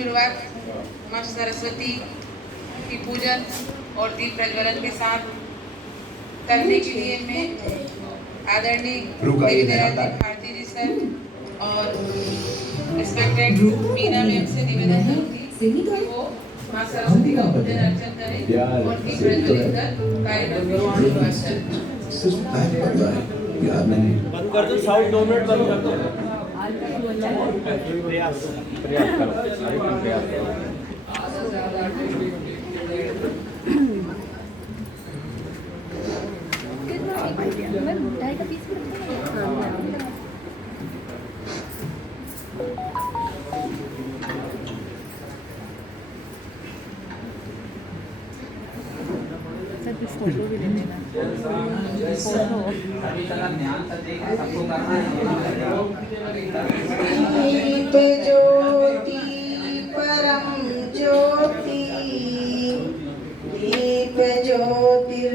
शुरुआत माँ सरस्वती की पूजन और दीप प्रज्वलन के साथ करने के लिए मैं आदरणीय भारती जी सर और रिस्पेक्टेड मीना मैम से निवेदन करूंगी कि वो माँ सरस्वती का पूजन अर्चन करें और दीप प्रज्वलित कर कार्यक्रम की शुरुआत करें। बंद कर दो, साउंड 2 मिनट बंद कर दो। प्रयास करो, प्रयास करो। फोटो भी ले लेना। दीप ज्योति परम ज्योति, दीप ज्योतिर्जनार्दना,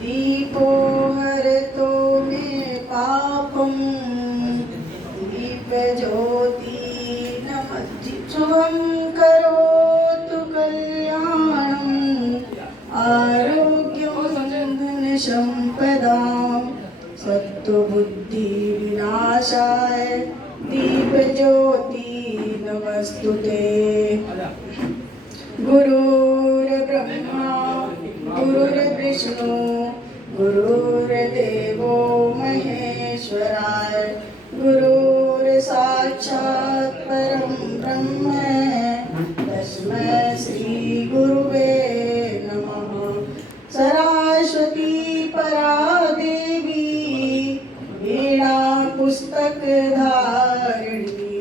दीपो हरतो मे पापम, दीप ज्योति शुभं करोतु कल्याणं, आरोग्यं धनसम्पदां, सत्त्वबुद्धि विनाशाय दीप ज्योति नमस्तुते। गुरुर्ब्रह्मा गुरुर्विष्णु गुरुर्देवो महेश्वराय, गुरुर्साक्षात् परं ब्रह्म तस्मै श्री गुरुवे नमः। सरस्वती परा देवी वीणा पुस्तक धारिणी,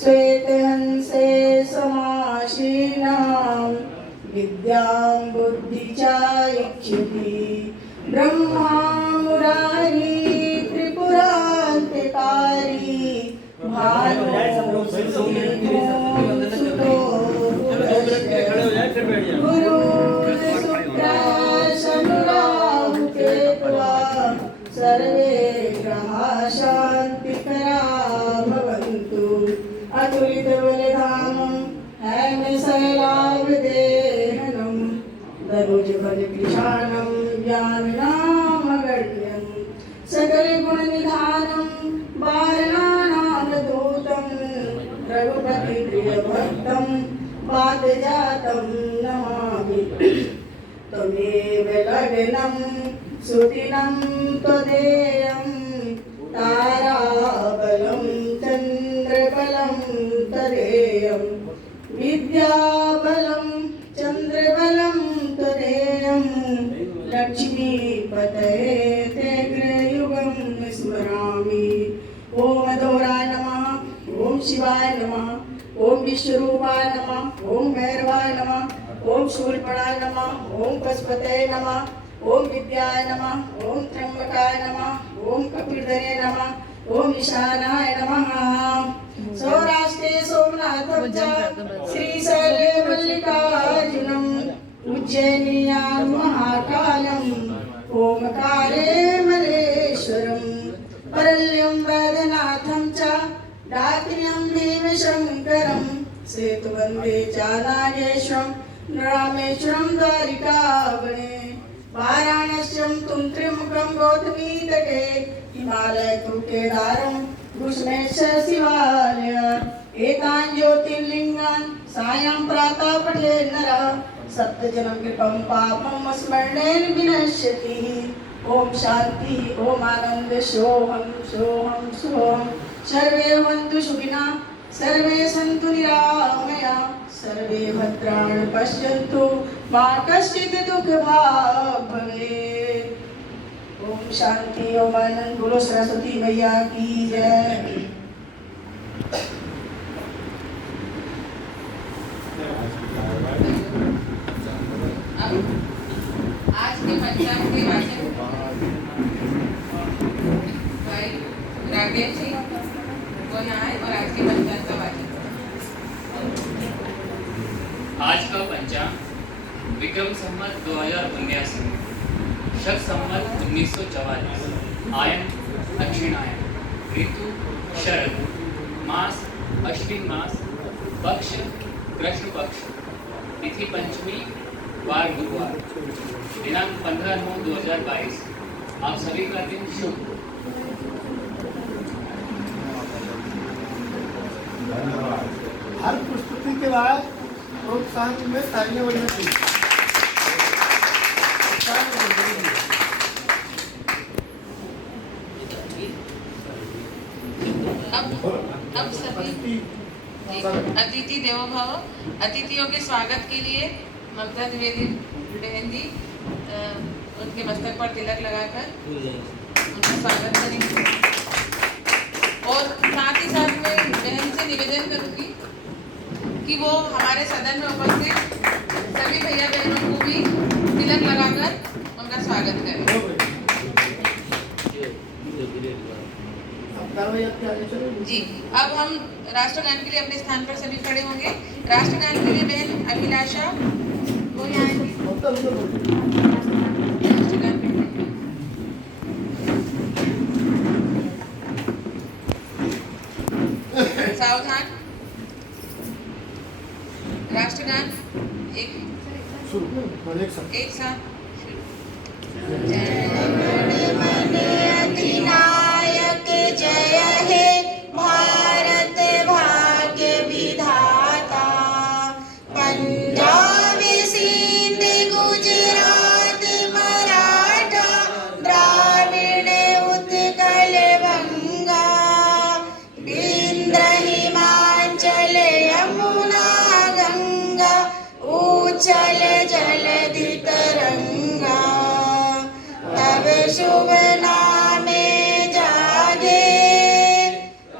श्वेतहंसे समासीनां विद्यां बुद्धि चाइक्षति, ब्रह्मा मुरारी त्रिपुरान्तकारी, भानु सुतो सर्वे ग्रहा शांतिकरा भवन्तु। अतुलितबलधामं हैमशैलावदेहनं, दनुजबलकृशानं ज्ञाननामगण्यं, सकलगुणनिधानं वारणानामधूतं, रघुपतिप्रियभक्तं पादजातं नमामि। त्वमेव लग्नं सुदिनं त्वदेयं, ताराबलं चन्द्रबलं तदेयं, विद्याबलं चन्द्रबलं तदेयं, लक्ष्मीपतये ते ग्रहयुगं स्मरामि। ॐ अधोराय नमः, ॐ शिवाय नमः, ॐ विश्वरूपाय नमः, ॐ भैरवाय नमः, ॐ शूलपणाय नमः, ॐ पशुपतये नमः, ॐ विद्याय नमः, ॐ त्र्यंबकाय नमः, ॐ कपिलधरे नमः, ॐ ईशानाय नमः। सौराष्ट्रे सोमनाथं च श्रीशैले मल्लिकार्जुनम्, उज्जयिन्यां महाकालम्, ओमकारे मल्लेश्वरम्, परल्यं वैद्यनाथं च डाकिन्यं भीमशङ्करम्, सेतुवन्दे च नागेश्वरं, रामेश्वरं द्वारिकावने, वाराणस्यं तुं त्रिमुखं गौतमी तटे, हिमालय तु केदारं घृष्णेश्वर शिवालय। एतान् ज्योतिर्लिङ्गान् सायं प्रातः पठेत् नरः, सप्तजन्म कृतं पापं स्मरणेन विनश्यति। ओम शांति, ओम आनंद, सोहम सोहम सोहम। सर्वे भवन्तु सुखिनः, सर्वे सन्तु निरामया, सर्वे भद्राणि पश्यन्तु, मा कश्चित् दुःखभाग् भवेत्। ओम शांति, ओम आनंद। बोलो सरस्वती मैया की जय। आज के पंचांग के वाचन भाई राकेश जी वो यहाँ है और आज के पंचांग का वाचन। आज का पंचांग विक्रम संवत 2079, शक संवत 1944, आयन दक्षिणायन, ऋतु शरद, मास अश्विन मास, पक्ष कृष्ण पक्ष, तिथि पंचमी, वार गुरुवार, दिनांक 15/9/2022। आप सभी का दिन शुभ। हर प्रस्तुति के बाद प्रोत्साहन में तालियां बजनी चाहिए। अब सभी अतिथि देवो भव, अतिथियों के स्वागत के लिए ममता द्विवेदी बहन जी उनके मस्तक पर तिलक लगाकर उनका स्वागत करेंगे। और साथ ही साथ मैं बहन से निवेदन करूंगी कि वो हमारे सदन में उपस्थित सभी भैया बहनों को भी तिलक लगाकर उनका स्वागत करें। जी, अब हम राष्ट्रगान के लिए अपने स्थान पर सभी खड़े होंगे। राष्ट्रगान के लिए बहन अभिलाषा वो यहाँ आएंगी। राष्ट्रगान के लिए सावधान। राष्ट्रगान एक साथ अधिनायक जय हे भारत भाग्य विधाता, पंजाब सिंध गुजरात मराठा द्राविड़ उत्कल बंगा, विंध्य हिमाचल यमुना गंगा, उच्छल जलधि तरंगा, तब शुभ नामे जागे,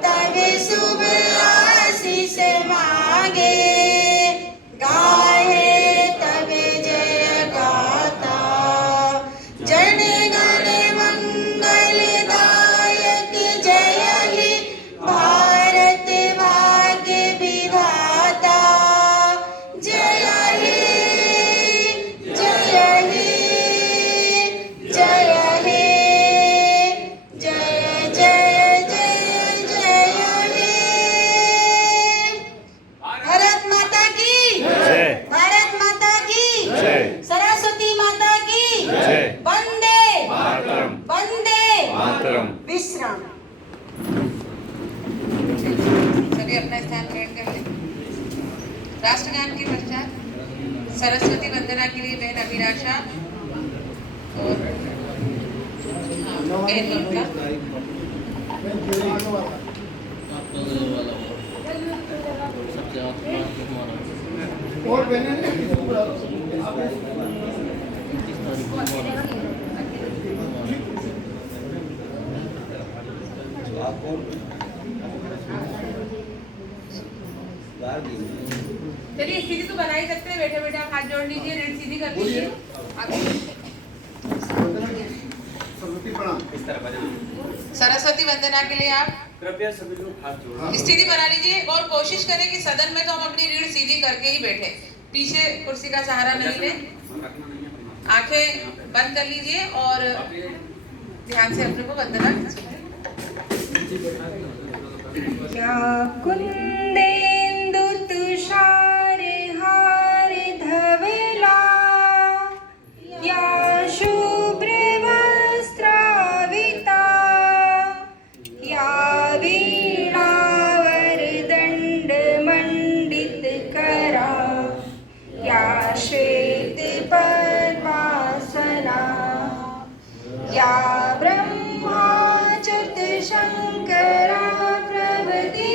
तब शुभ आशीष मांगे, गाहे तब जय गाता, जन गण मंगलदायक जय हे भारत भाग्य विधाता, जय हे जय हे जय हे जय जय जय जय हे। भारत माता की जय। भारत माता की जय। सरस्वती माता की जय। वंदे मातरम। वंदे मातरम। विश्राम। सभी अपना स्थान ग्रहण कर लें। राष्ट्रगान के पश्चात सरस्वती वंदना के लिए बहन अभिलाषा और बहन ममता और बहने चलिए स्थिति तो बना ही सकते हैं। बैठे बैठे आप हाथ जोड़ लीजिए, रीढ़ सीधी कर लीजिए। आगे सरस्वती वंदना के लिए आप कृपया सभी लोग हाथ जोड़ें। स्थिति बना लीजिए और कोशिश करें कि सदन में तो हम अपनी रीढ़ सीधी करके ही बैठे, पीछे कुर्सी का सहारा नहीं लें। आंखें बंद कर लीजिए और ध्यान से अपने को वंदना कीजिए। या कुंदेन्दु तुषार हार धवला, या शुभ्र वस्त्राविता, या वीणावर दंड मंडित करा, या श्वेत पद्मासना, या ब्रह्माच्युत शंकरा प्रभृति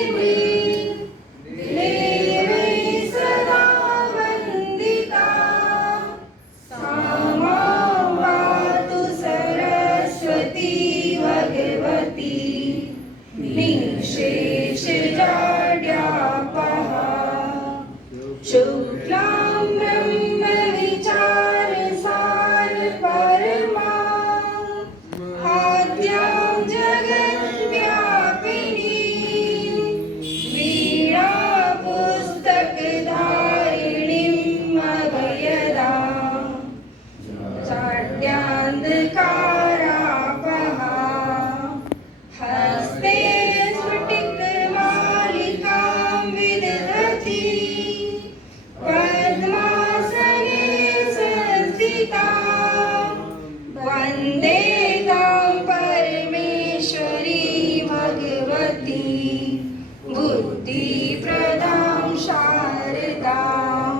बुद्धिप्रदां शारदां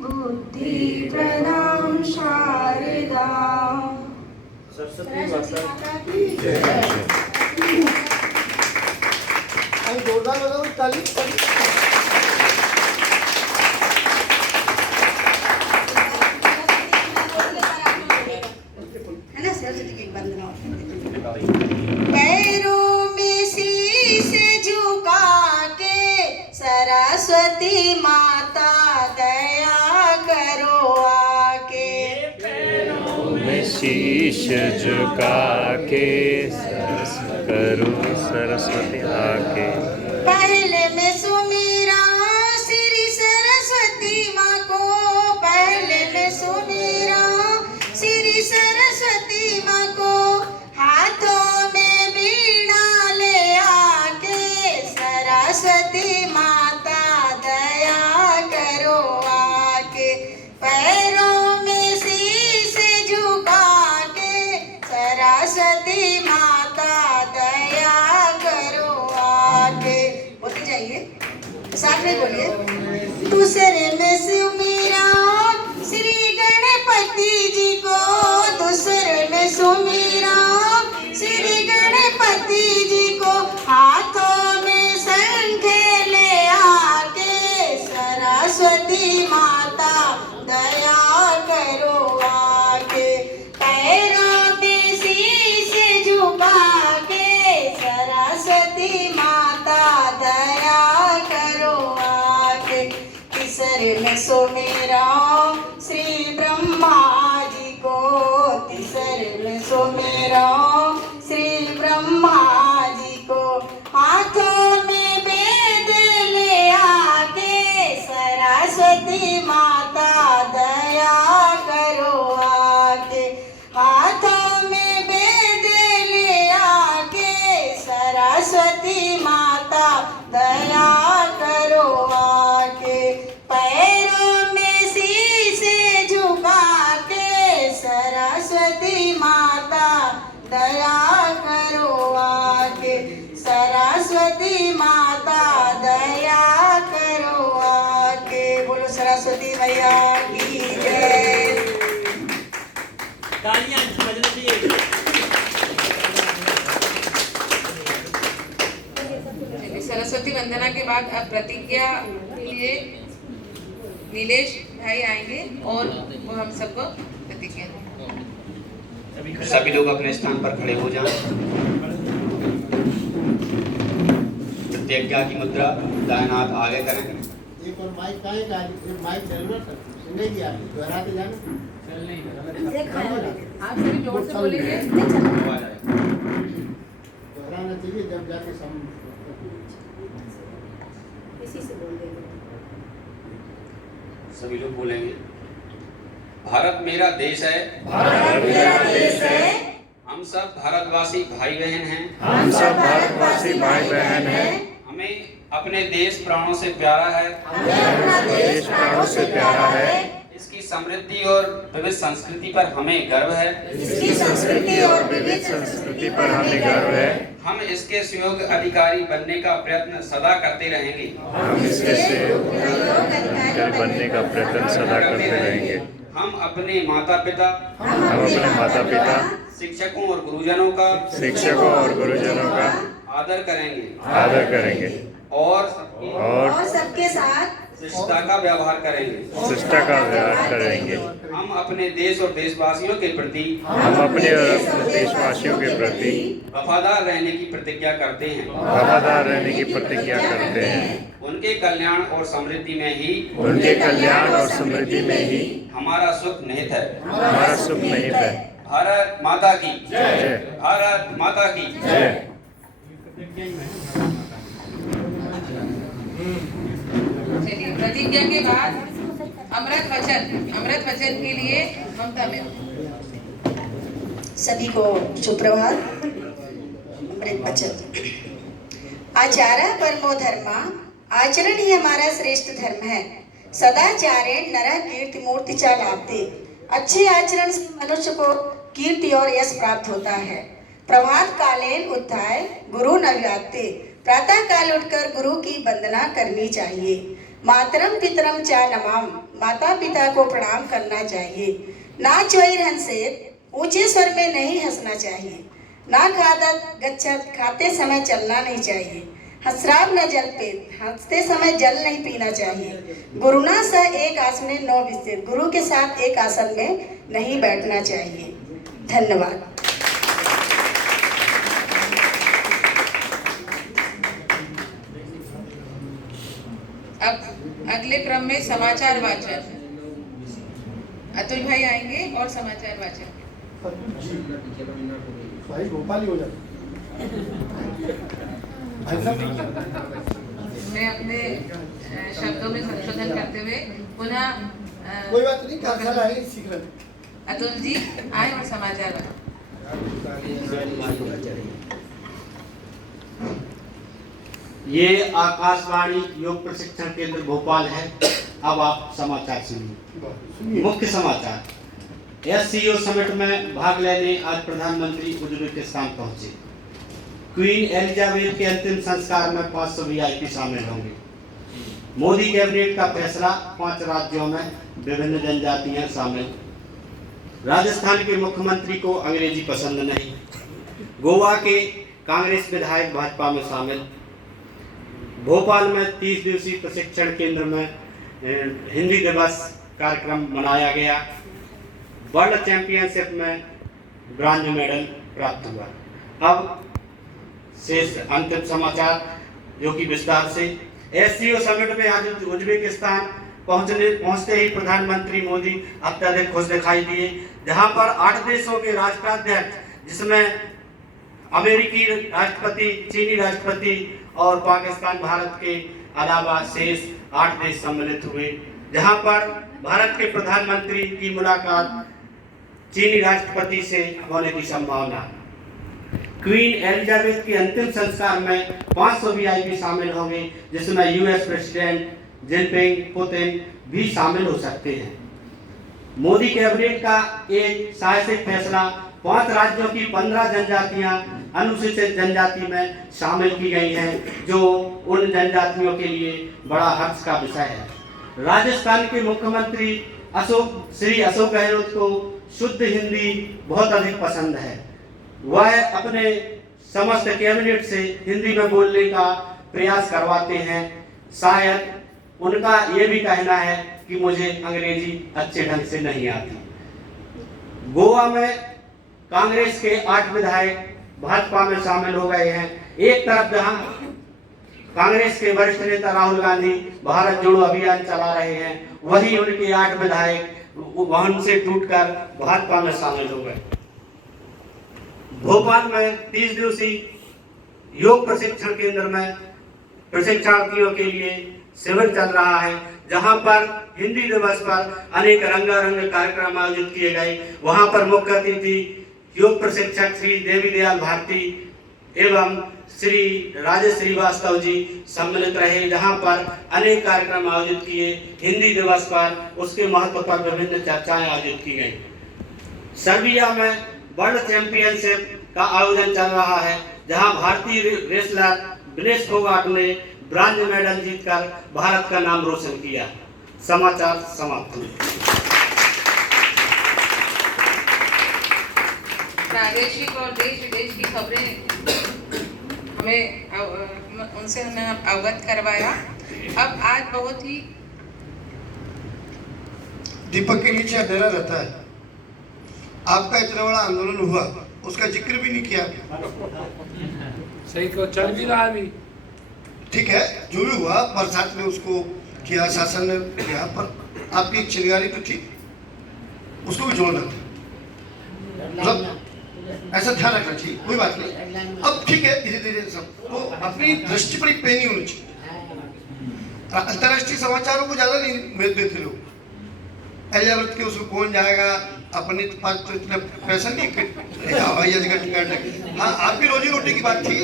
बुद्धिप्रदां शारदां। सरस्वती माता की जय। अभी जोरदार बजाओ ताली। है ना, सरस्वती की वंदना। पैरों में शीश झुका के सरस्वती माता दया करो आके। में शीश झुका के करो सरस्वती आके। पहले में सुमीरा श्री सरस्वती माँ को, पहले में सुमीरा श्री सरस्वती माँ को। हाथों में बीड़ा ले आके सरस्वती माता दया करो आके। पैरों में शीश झुका के सरस्वती माता दया करो आके। बोलते जाइए, साथ में बोलिए। दूसरे में सुमीरा श्री गणपति जी को, दूसरे में सुमीरा श्री गणपति जी को। हाथों में शंख ले आके सरस्वती माता दया करो आके। पैरों में शीश झुका के सरस्वती माता दया करो आके। तीसरे में सुमेरा श्री ब्रह्मा जी को, तीसरे में सुमेरा श्री ब्रह्मा जी को। हाथों में वेद ले आके सरस्वती माता दया करो आके। हाथों में वेद ले आके सरस्वती माता दया करो आके। पैरों में शीश झुका के सरस्वती माता दया करो आके। सरस्वती माता दया करो आके। बोलो सरस्वती मैया की जय। तालियां बजनी चाहिए। सरस्वती वंदना के बाद अब प्रतिज्ञा के लिए नीलेश भाई आएंगे और वो हम सबको प्रतिज्ञा देंगे। सभी लोग अपने स्थान पर खड़े हो जाएं। प्रतिज्ञा की मुद्रा दाहिना हाथ आगे करें। एक और माइक का है, माइक जरूरत है, सुनने की आप दोहराते जाना। आप सभी जोर से बोलेंगे। दोहराना चाहिए जब जाके सम इसी से बोल देंगे। सभी लोग बोलेंगे। भारत मेरा देश है, भारत मेरा देश है, हम सब भारतवासी भाई बहन हैं, हम सब भारतवासी भाई बहन हैं। हमें अपने देश प्राणों से प्यारा है, हमें अपना देश प्राणों से प्यारा है। इसकी समृद्धि और विविध संस्कृति पर हमें गर्व है, इसकी संस्कृति और विविध संस्कृति पर हमें गर्व है। हम इसके सुयोग्य अधिकारी बनने का प्रयत्न सदा करते रहेंगे। हम इसके सहयोग बनने का प्रयत्न सदा करते रहेंगे। हम अपने माता पिता, हम अपने माता पिता, शिक्षकों और गुरुजनों का आदर करेंगे और सबके साथ शिष्टता का व्यवहार करेंगे। हम अपने देश और देशवासियों के प्रति वफादार रहने की प्रतिज्ञा करते हैं। उनके कल्याण और समृद्धि में ही हमारा सुख निहित है। भारत माता की जय। भारत माता की जय। चलिए, प्रतिज्ञा के बाद अमृत वचन के लिए ममता में सभी को सुप्रभात। अमृत वचन। आचार्य परमो धर्मा, आचरण ही हमारा श्रेष्ठ धर्म है। सदाचारेण नरः कीर्ति मूर्ति च लाभते। अच्छे आचरण से मनुष्य को कीर्ति और यश प्राप्त होता है। प्रभात कालेन उत्थाय गुरु न व्याप्ते। प्रातः काल उठकर गुरु की वंदना करनी चाहिए। मातरम पितरम चा नमाम, माता पिता को प्रणाम करना चाहिए। नाच वैर हंसेत, ऊंचे स्वर में नहीं हंसना चाहिए। ना खादत गच्छत, खाते समय चलना नहीं चाहिए। हसराब न जल पेत, हंसते समय जल नहीं पीना चाहिए। गुरुना सह एक आसने नौ विस्थित, गुरु के साथ एक आसन में नहीं बैठना चाहिए। धन्यवाद। अब अगले क्रम में समाचार वाचन। अतुल भाई आएंगे और समाचार वाचन। भाई भोपाल ही हो जाए। मैं अपने शब्दों में संशोधन करते हुए पुनः कोई बात नहीं, कारखाना है, सीख रहे। अतुल जी आए और समाचार वाचन। ये आकाशवाणी योग प्रशिक्षण केंद्र भोपाल है। अब आप समाचार सुनिए। मुख्य समाचार। एससीओ समिट में भाग लेने आज प्रधानमंत्री उज्बेकिस्तान पहुंचे। क्वीन एलिजाबेथ के अंतिम संस्कार में 500 वीआईपी शामिल होंगे। मोदी कैबिनेट का फैसला, 5 राज्यों में विभिन्न जनजातियां शामिल। राजस्थान के मुख्यमंत्री को अंग्रेजी पसंद नहीं। गोवा के कांग्रेस विधायक भाजपा में शामिल। भोपाल में 30 दिवसीय प्रशिक्षण केंद्र में हिंदी दिवस कार्यक्रम मनाया गया। वर्ल्ड चैंपियनशिप में ब्रॉन्ज मेडल प्राप्त हुआ। अब शेष अंतिम समाचार जो कि विस्तार से। एससीओ समिट में आज उज्बेकिस्तान पहुंचते ही प्रधानमंत्री मोदी अत्यधिक खुश दिखाई दिए, जहां पर 8 देशों के राष्ट्राध्यक्ष, जिसमें अमेरिकी राष्ट्रपति, चीनी राष्ट्रपति और पाकिस्तान, भारत के अलावा शेष 8 देश सम्मिलित हुए, जहां पर भारत के प्रधानमंत्री की मुलाकात चीनी राष्ट्रपति से होने की संभावना। क्वीन एलिजाबेथ के अंतिम संस्कार में 500 वीआईपी शामिल होंगे, जिसमें यूएस प्रेसिडेंट जिनपिंग, पुतिन भी शामिल हो सकते हैं। मोदी कैबिनेट का एक साहसिक फैसला, 5 राज्यों की 15 जनजातियां अनुसूचित जनजाति में शामिल की गई हैं, जो उन जनजातियों के लिए बड़ा हर्ष का विषय है। राजस्थान के मुख्यमंत्री श्री अशोक गहलोत को शुद्ध हिंदी बहुत अधिक पसंद है। वह अपने समस्त कैबिनेट से हिंदी में बोलने का प्रयास करवाते हैं। शायद उनका ये भी कहना है कि मुझे अंग्रेजी अच्छे ढंग से नहीं आती। गोवा में कांग्रेस के 8 विधायक भाजपा में शामिल हो गए हैं। एक तरफ जहां कांग्रेस के वरिष्ठ नेता राहुल गांधी भारत जोड़ो अभियान चला रहे हैं, वहीं उनके 8 विधायक वहां से टूटकर भाजपा में शामिल हो गए। भोपाल में 30 दिवसीय योग प्रशिक्षण केंद्र में प्रशिक्षणार्थियों के लिए शिविर चल रहा है, जहां पर हिंदी दिवस पर अनेक रंगारंग कार्यक्रम आयोजित किए गए। वहां पर मुख्य अतिथि योग प्रशिक्षक श्री देवी दयाल भारती एवं श्री राजेश श्रीवास्तव जी सम्मिलित रहे, जहां पर अनेक कार्यक्रम आयोजित किए। हिंदी दिवस पर उसके महत्व पर विभिन्न चर्चाएं आयोजित की गई। सर्बिया में वर्ल्ड चैंपियनशिप का आयोजन चल रहा है, जहां भारतीय रेसलर विनेश फोगाट ने ब्रॉन्ज मेडल जीतकर भारत का नाम रोशन किया। समाचार समाप्त हुए। प्रादेशिक और देश विदेश की खबरें उनसे हमने अवगत करवाया। अब आज बहुत ही दीपक के नीचे अंधेरा रहता है। आपका इतना बड़ा आंदोलन हुआ, उसका जिक्र भी नहीं किया। सही को चल भी रहा अभी। ठीक है, जो भी हुआ बरसात में उसको किया, शासन ने किया, पर आपकी एक चिंगारी तो थी, उसको भी जोड़ना था। मतलब ऐसा ध्यान रखना चाहिए। कोई बात नहीं, अब ठीक है, धीरे धीरे सबको अपनी दृष्टि पर एक पेनी होनी चाहिए। अंतर्राष्ट्रीय समाचारों को ज्यादा नहीं महत्व देते लोग। एलिजाबेथ के उसमें कौन जाएगा, अपने पास तो इतना पैसा नहीं हवाई जहाज का टिकट। हाँ, आपकी रोजी रोटी की बात थी,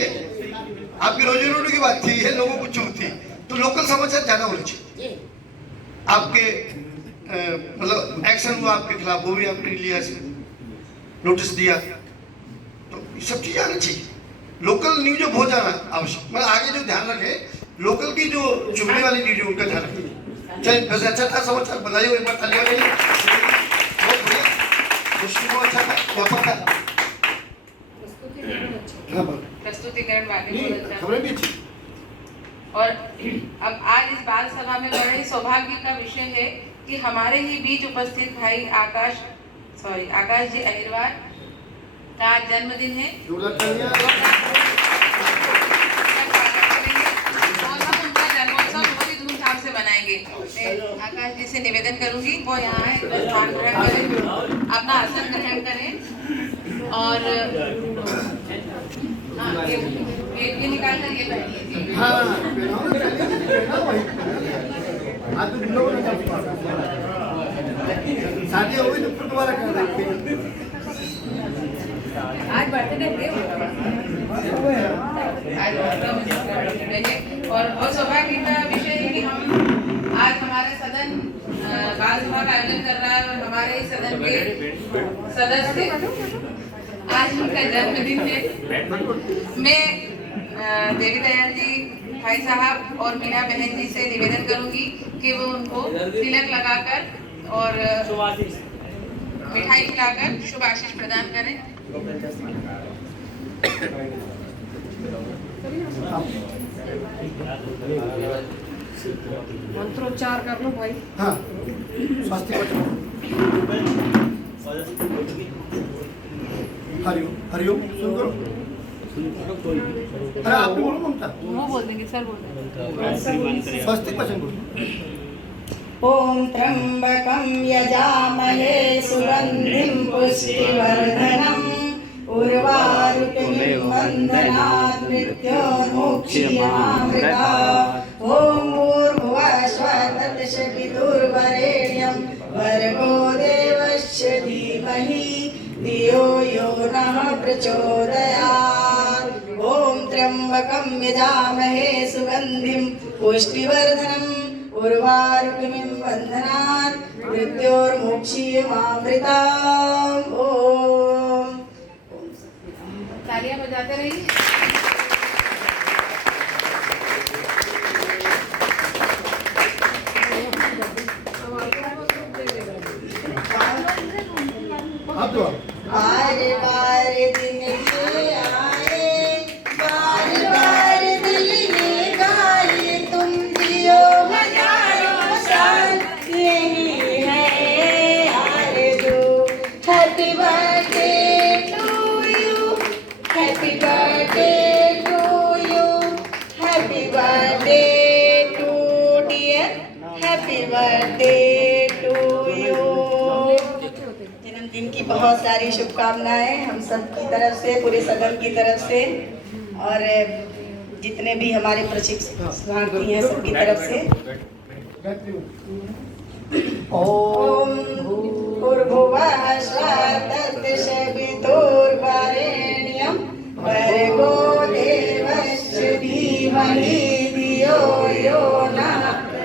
आपकी रोजी रोटी की बात थी, है लोगों को चुभ थी, तो लोकल समाचार ज्यादा होने चाहिए। आपके मतलब एक्शन हुआ आपके खिलाफ, वो भी आपने लिया, नोटिस दिया, तो ये सब चीजें आना चाहिए। लोकल न्यूज जो बहुत ज़्यादा आवश्यक, मैं आगे जो ध्यान रखे लोकल की जो चुभने वाली न्यूज है उनका ध्यान रखें। चलिए वैसे अच्छा था समाचार, बधाई हो, एक बार ताली बजाइए। बहुत बढ़िया, दृष्टिकोण अच्छा था, व्यापक था, प्रस्तुतिकरण वाले बहुत अच्छा। खबरें भी अच्छी। और अब आज इस बाल सभा में बड़े ही सौभाग्य का विषय है कि हमारे ही बीच उपस्थित भाई आकाश जी अहिरवार का आज जन्मदिन है और हम उनका जन्मोत्सव बहुत ही धूमधाम से मनाएंगे। मैं आकाश जी से निवेदन करूंगी वो यहाँ आए, स्थान ग्रहण करें, अपना आसन ग्रहण करें और ये निकाल कर ये बैठ लीजिए। शादी हो गई तो फिर दोबारा कर देंगे। आज बर्थडे है और सौभाग्य का विषय है कि हम आज हमारे सदन बाल सभा का आयोजन कर रहा है और हमारे सदन के सदस्य आज उनका जन्मदिन है। मैं देवी दयाल जी भाई साहब और मीना बहन जी से निवेदन करूंगी कि वो उनको तिलक लगाकर और मिठाई खिलाकर शुभ आशीष प्रदान करें। मंत्रोच्चार कर लो भाई। हाँ, स्वास्थ्य हरिओम हरिओम सुन करो। अरे आप भी बोलो ममता। वो बोल देंगे, सर बोल देंगे। स्वास्थ्य वचन बोलो। ओम त्र्यंबकं यजामहे सुगंधिं पुष्टिवर्धनम् उर्वारुकमिं वन्दनात् मृत्योर्मुक्षीयमामृतात्। ओम भूर्भुवः स्वः तत्सवितुर्वरेण्यं भर्गो देवस्य धीमहि धियो यो नः प्रचोदयात्। ओम त्र्यंबकं यजामहे सुगंधिं पुष्टिवर्धनम् उर्वारुकमिं वन्दनात् मृत्योर्मुक्षीयमामृतात्। ओम तालियां बजाते रहिए। बार बार दिन ये आए, बार बार दिल ये गाए, तुम जियो हजारों साल यही है आरज़ू। Happy birthday to you, happy birthday to you, happy birthday to dear, happy birthday to you. जन्मदिन की बहुत सारी शुभकामनाएं हम सब की तरफ से, पूरे सदन की तरफ से और जितने भी हमारे प्रशिक्षणार्थी हैं सबकी तरफ से। ओम भूर्भुवः स्वः तत्सवितुर्वरेण्यं भर्गो देवस्य धीमहि धियो यो नः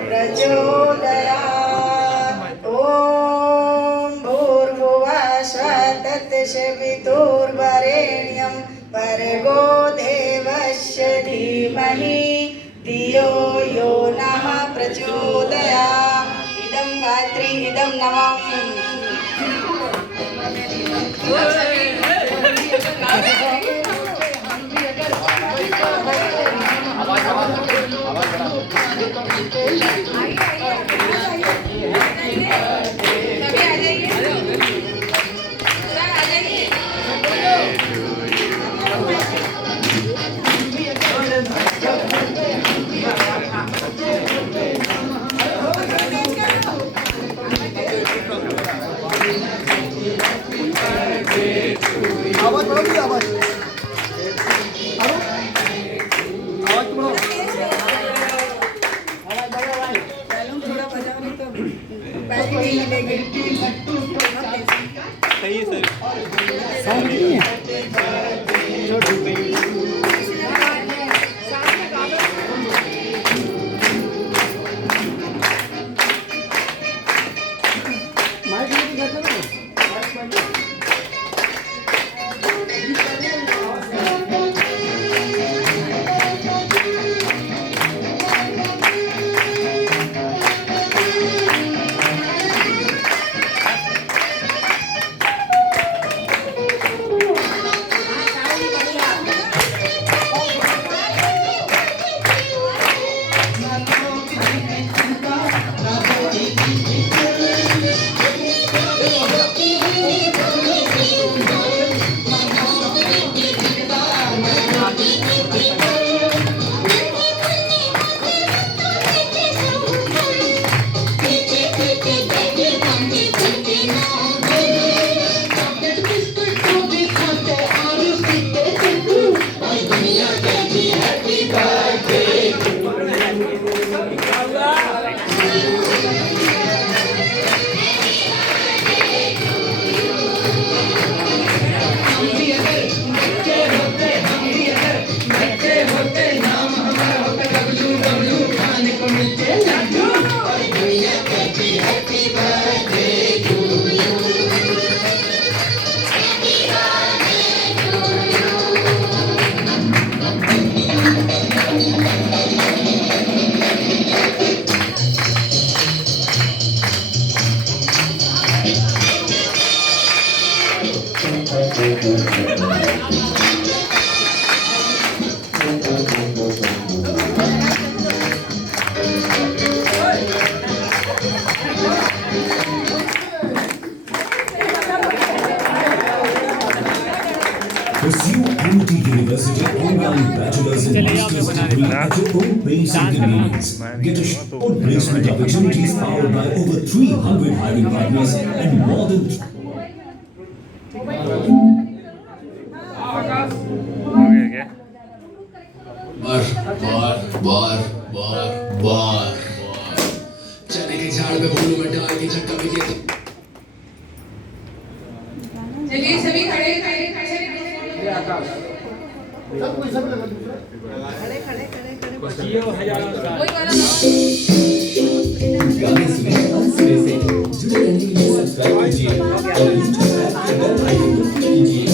प्रचोदयात्। ओम भूर्भुवः स्वः तत्सवितुर्वरेण्यं भर्गो देवस्य धीमहि धियो यो नः प्रचोदयात्। इदं गायत्री इदं नमः। आवाज बढ़ो भी, आवाज आवाज बढ़ो। थोड़ा बजाओ नहीं तो पैसे नहीं लगेंगे। सही है sir. Pursue Amity University online bachelor's and master's degree at your own pace and convenience. Get assured placement opportunities powered by over 300 hiring partners and more than हो गया क्या? बार चने के झाड़ पे फूलों में डाल के चक्का में ये चलिए सभी खड़े खड़े खड़े गाने सुने हंसने से जुड़े रहने के लिए सब्सक्राइब कीजिए और YouTube ऐप के बेल आइकन को क्लिक कीजिए।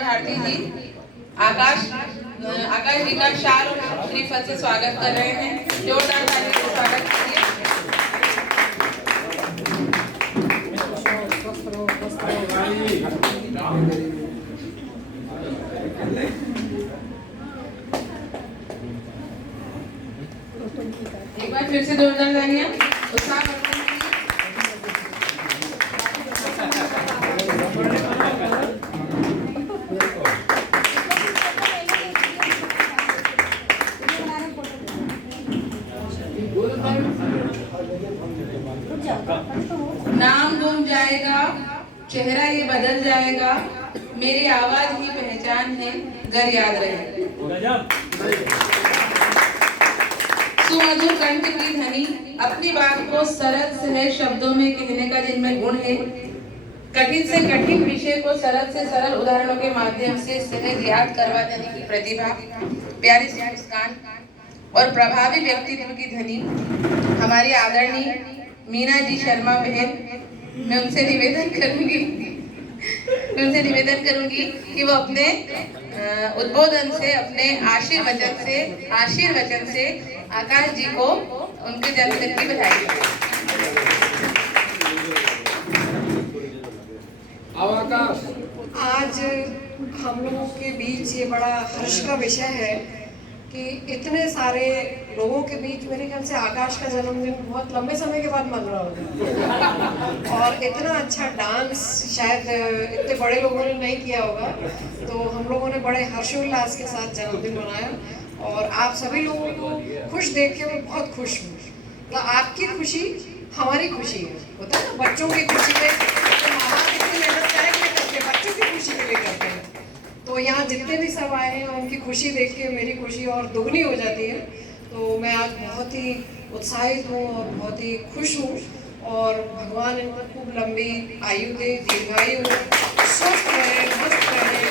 भारती जी आकाश जी का शाल और श्रीफल से स्वागत कर रहे हैं। जोरदार ताली से स्वागत कीजिए। एक बार फिर से जोरदार तालियां उत्साह नाम गुम जाएगा, चेहरा ये बदल जाएगा, मेरी आवाज ही पहचान है, घर याद रहे। सुमधुर कंठ की ध्वनि अपनी बात को सरल सहज शब्दों में कहने का जिनमें गुण है, कठिन से कठिन विषय को सरल से सरल उदाहरणों के माध्यम से सहज याद करवा देने की प्रतिभा, प्यारी सी मुस्कान और प्रभावी व्यक्तित्व की धनी हमारी आदरणीय मीना जी शर्मा बहन, मैं उनसे निवेदन करूंगी कि वो अपने उद्बोधन से, अपने आशीर्वचन से आकाश जी को उनके जन्मदिन की बधाई दें। आज हम लोगों के बीच ये बड़ा हर्ष का विषय है कि इतने सारे लोगों के बीच मेरे ख्याल से आकाश का जन्मदिन बहुत लंबे समय के बाद मन रहा होगा और इतना अच्छा डांस शायद इतने बड़े लोगों ने नहीं किया होगा, तो हम लोगों ने बड़े हर्षोल्लास के साथ जन्मदिन मनाया और आप सभी लोगों को खुश देख के मैं बहुत खुश हूँ। तो आपकी खुशी हमारी खुशी है, होता है ना, बच्चों की खुशी में तो माँ बाप इतनी मेहनत करते, बच्चों की खुशी के लिए करते हैं। तो यहाँ जितने भी सब आए हैं उनकी खुशी देख के मेरी खुशी और दुगनी हो जाती है। तो मैं आज बहुत ही उत्साहित हूँ और बहुत ही खुश हूँ और भगवान इनको खूब लंबी आयु दे, दीर्घायु, स्वस्थ रहे, मस्त रहे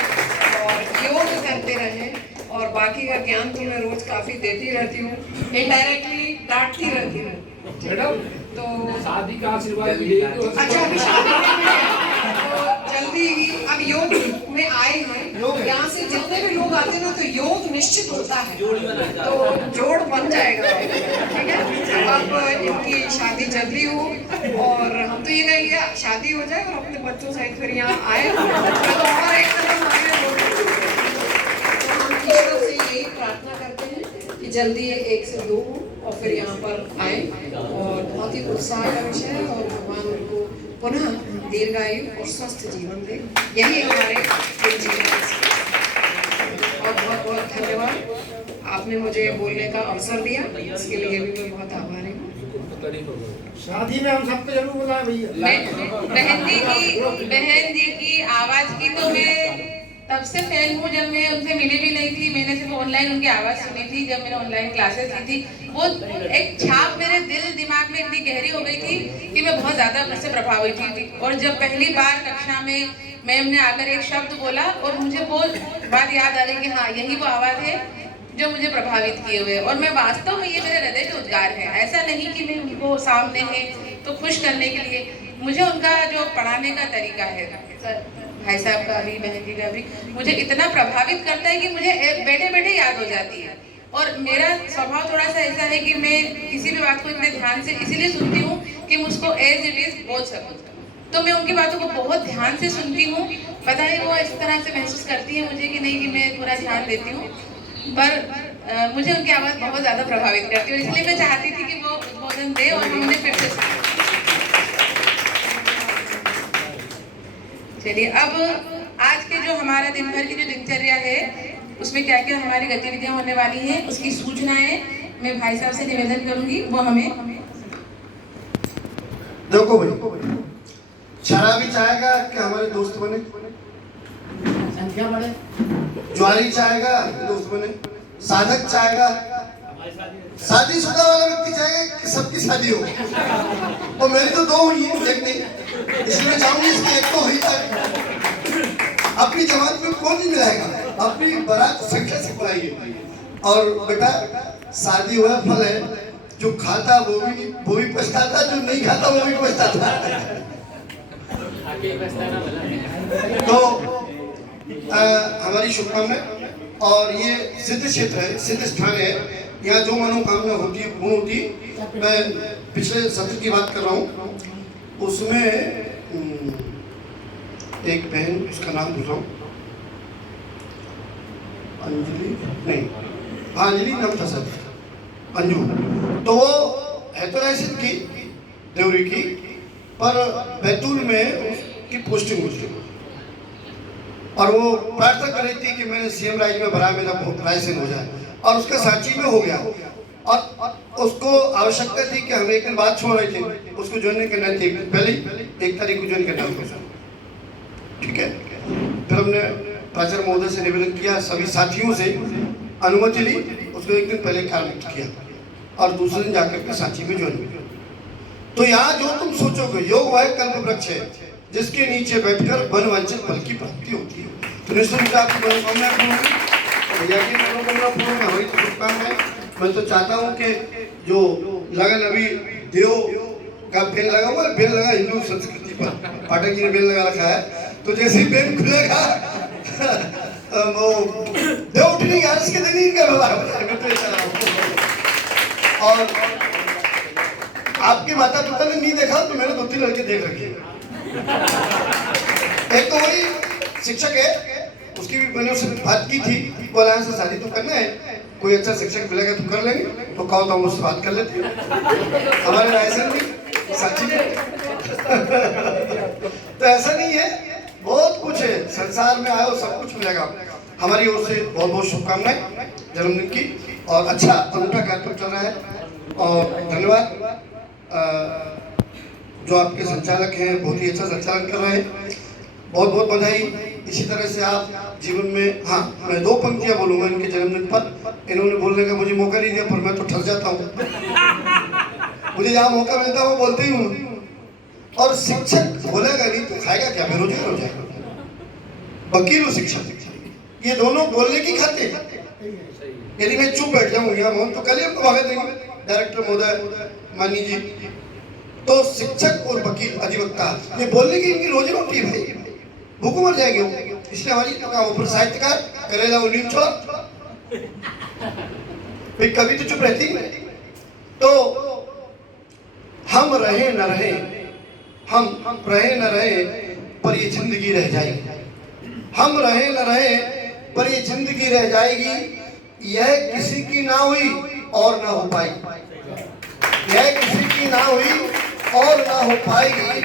और योग करते रहें। और बाकी का ज्ञान तो मैं रोज काफ़ी देती रहती हूँ, इनडायरेक्टली डांटती रहती हूँ। तो शादी का आशीर्वाद भी अच्छा, अभी शादी नहीं हुई है, तो जल्दी ही अब योग में आए हैं। यहाँ से जितने भी लोग आते हैं ना, तो योग निश्चित होता है, तो जोड़ बन जाएगा, ठीक है। अब इनकी शादी जल्दी हो और हम तो ये कहेंगे शादी हो जाए और अपने बच्चों सहित फिर यहाँ आए, तो और एक कदम आगे हो। तो हम ईश्वर से यही प्रार्थना करते हैं कि जल्दी 1 से 2 हो और फिर यहाँ पर आए और बहुत ही उत्साह का विषय है और भगवान उनको पुनः दीर्घायु और स्वस्थ जीवन दे, यही हमारे जीवन और बहुत बहुत धन्यवाद। आपने मुझे बोलने का अवसर दिया, इसके लिए भी मैं बहुत आभारी हूँ। शादी में हम सबको जरूर बुलाएं भैया। बहन जी की आवाज की तो मैं तब से फैन हूँ, जब मैं उनसे मिली भी नहीं थी। मैंने सिर्फ ऑनलाइन उनकी आवाज़ सुनी थी जब मैंने ऑनलाइन क्लासेस ली थी। वो एक छाप मेरे दिल दिमाग में इतनी गहरी हो गई थी कि मैं बहुत ज़्यादा उससे प्रभावित हुई थी। और जब पहली बार कक्षा में मैम ने आकर एक शब्द बोला और मुझे वो बात याद आ गई कि हाँ, यही वो आवाज़ है जो मुझे प्रभावित किए हुए। और मैं वास्तव में ये मेरे हृदय के उद्गार है, ऐसा नहीं कि मैं उनको सामने है तो खुश करने के लिए। मुझे उनका जो पढ़ाने का तरीका है, भाई साहब का भी, बहन जी का भी, मुझे इतना प्रभावित करता है कि मुझे बैठे बैठे याद हो जाती है। और मेरा स्वभाव थोड़ा सा ऐसा है कि मैं किसी भी बात को इतने ध्यान से इसीलिए सुनती हूँ कि मुझको एज इट इज बोल सकूँ। तो मैं उनकी बातों को बहुत ध्यान से सुनती हूँ। पता नहीं वो इस तरह से महसूस करती है मुझे कि नहीं, कि मैं थोड़ा ध्यान देती हूँ, पर मुझे उनकी आवाज़ बहुत ज़्यादा प्रभावित करती है। इसलिए मैं चाहती थी कि वो उद्बोधन दे और हम उन्हें फिर से सुनें। चलिए, अब आज के जो हमारा दिन भर की जो दिनचर्या है उसमें क्या क्या हमारी गतिविधियां होने वाली हैं, उसकी सूचनाएं मैं भाई साहब से निवेदन करूंगी, वो हमें। देखो भाई, शराबी चाहेगा कि हमारे दोस्त बने, संख्या बढ़े, ज्वारी चाहेगा दोस्त बने, साधक चाहेगा, शादीशुदा वाला व्यक्ति चाहेगा कि सबकी शादी हो। और मेरी तो 2 हुई है, एक नहीं, इसलिए चाहूंगी इसकी एक तो हुई तक अपनी जमात में कौन नहीं मिलाएगा, अपनी बारात संख्या से बुलाइए। और बेटा, शादी हुआ फल है, जो खाता वो भी पछताता, जो नहीं खाता वो भी पछताता। तो हमारी शुभकामनाएं। और ये सिद्ध क्षेत्र है, सिद्ध स्थान है, यहाँ जो मनोकामना होती है पूर्ण होती है। मैं पिछले सत्र की बात कर रहा हूँ, उसमें एक बहन, उसका नाम भूल रहा हूँ, अंजलि नहीं, हाँ अंजलि नाम था सर, अंजू। तो वो है तो रायसिद्ध की, देवरी की, पर बैतूल में उसकी पोस्टिंग हुई और वो प्रार्थना कर रही थी कि मैंने सीएम राइज में भरा, मेरा रायसेन हो जाए, और उसका सांची में हो गया। और उसको आवश्यकता थी कि हम एक दिन बाद छोड़ रहे थे, उसको ज्वाइन करना थी, पहले 1 तारीख को ज्वाइन करना था, ठीक है। फिर हमने प्राचार्य महोदय से निवेदन किया, सभी साथियों से अनुमति ली, उसको 1 दिन पहले कार्य किया और दूसरे दिन जाकर के सांची में ज्वाइन किया। तो यहाँ जो तुम सोचोगे, योग वह कल्प वृक्ष है, जिसके नीचे बैठकर वन वांछित फल की प्राप्ति होती है। तो निश्चित रूप से आपकी मनोकामना पूर्ण होगी, भैया की मनोकामना पूर्ण है, हमारी तो शुभकामनाएं। मैं तो चाहता हूँ कि जो लगन अभी देव का बेल लगा हुआ है, बेल लगा हिंदू संस्कृति पर, पाठक जी ने बेल लगा रखा है, तो जैसे ही बेल खुलेगा वो देव उठने की हर्ष के दिन ही का और आपके माता पिता ने नहीं देखा तो मैंने 2-3 लड़के देख रखे हैं। एक तो वही शिक्षक है, उसकी भी मैंने उससे बात की थी, बोला से शादी तो करना है, कोई अच्छा शिक्षक मिलेगा तो कर लेंगे, तो कहो तो हम उससे बात कर लेते हैं। हमारे रायसन भी साक्षी तो ऐसा नहीं है, बहुत कुछ है संसार में, आयो सब कुछ मिलेगा। हमारी ओर से बहुत बहुत शुभकामनाएं जन्मदिन की, और अच्छा अनूठा कार्यक्रम चल रहा है। और धन्यवाद जो आपके संचालक हैं, बहुत ही अच्छा संचालन कर रहे हैं, बहुत बहुत बधाई। इसी तरह से आप जीवन में, हाँ मैं 2 पंक्तियां बोलूंगा इनके जन्मदिन पर, इन्होंने बोलने का मुझे मौका नहीं दिया, पर मैं तो ठग जाता हूँ, मुझे जहाँ मौका मिलता है वो बोलते ही हूँ। और शिक्षक बोलेगा नहीं तो खाएगा क्या, बेरोजगार हो जाएगा। वकील और शिक्षक, ये दोनों बोलने की खाते हैं। यदि मैं चुप बैठ जाऊंगा मोहन तो कल ही हमको भागा देंगे डायरेक्टर महोदय मानी जी। तो शिक्षक और वकील अधिवक्ता, ये बोलने की इनकी रोजी रोटी है, भूख मर जाएंगे। इसलिए हमारी ऊपर साहित्यकार करेला वो नीम छोड़, फिर कभी तो चुप रहती है। तो हम रहे न रहे, हम रहे न रहे पर ये जिंदगी रह जाएगी, हम रहे न रहे पर ये जिंदगी रह जाएगी। यह किसी की ना हुई और ना हो पाएगी, यह किसी की ना हुई और ना हो पाएगी।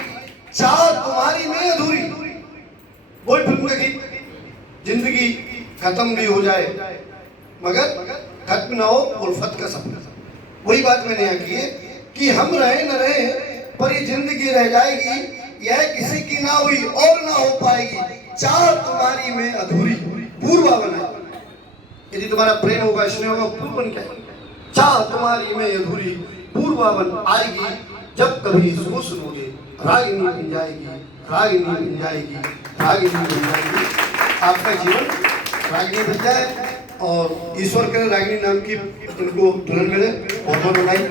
चाह तुम्हारी में अधूरी, वही फिल्म का गीत, जिंदगी खत्म भी हो जाए मगर खत्म ना हो उल्फत का सपना। वही बात मैंने यहाँ की है कि हम रहे न रहे पर ये जिंदगी रह जाएगी, यह किसी की ना हुई और ना हो पाएगी। चाह तुम्हारी में अधूरी पूर्वावन है, यदि तुम्हारा प्रेम होगा, स्नेह होगा, पूर्वन क्या है। चाह तुम्हारी में अधूरी पूर्वावन आएगी, जब कभी सुबह सुनोगे रागिनी बन जाएगी, रागिनी बन जाएगी, रागिनी बन जाएगी। आपका जीवन रागिनी बन जाए और ईश्वर के रागिनी नाम की तुमको दुल्हन मिले, बहुत बहुत बधाई।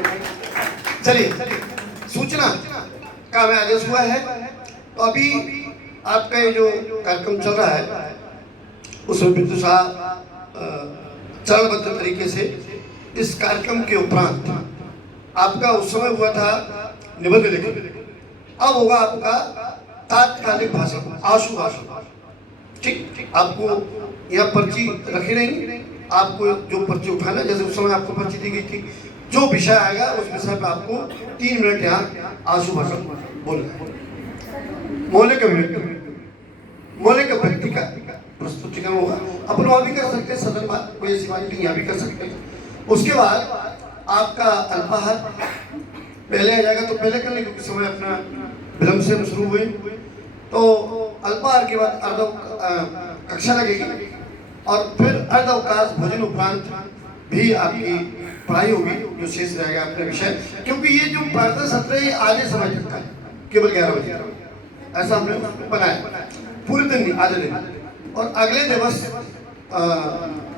चलिए, सूचना का हमें आदेश हुआ है, तो अभी आपका ये जो कार्यक्रम चल रहा है उसमें बिंदु साहब चरणबद्ध तरीके से इस कार्यक्रम के उपरांत आपका उस समय हुआ था निबंध लेखन, अब होगा आपका तात्कालिक भाषण, आशु भाषण। ठीक, आपको यहाँ पर्ची रखी रहेंगी, आपको जो पर्ची उठाना, जैसे उस समय आपको पर्ची दी गई थी, जो विषय आएगा उस विषय पर आपको 3 मिनट यहाँ आशु भाषण बोलना है। मौलिक व्यक्ति का प्रस्तुतिकरण होगा, अपन वहाँ भी कर सकते हैं, सदन बात कोई ऐसी बात नहीं, यहाँ भी कर सकते हैं। उसके बाद आपका अल्पाहार पहले आ जाएगा, तो पहले कर लें क्योंकि समय अपना विलंब से शुरू हुए। तो अल्पाहार के बाद अर्ध कक्षा लगेगी और फिर अर्ध अवकाश भोजन उपरांत भी आपकी पढ़ाई होगी, जो शेष रहेगा अपने विषय, क्योंकि ये जो प्रार्थना सत्र है आधे समय तक का है, केवल 11 बजे, ऐसा हमने बनाया, पूरे दिन नहीं, आधे दिन। और अगले दिवस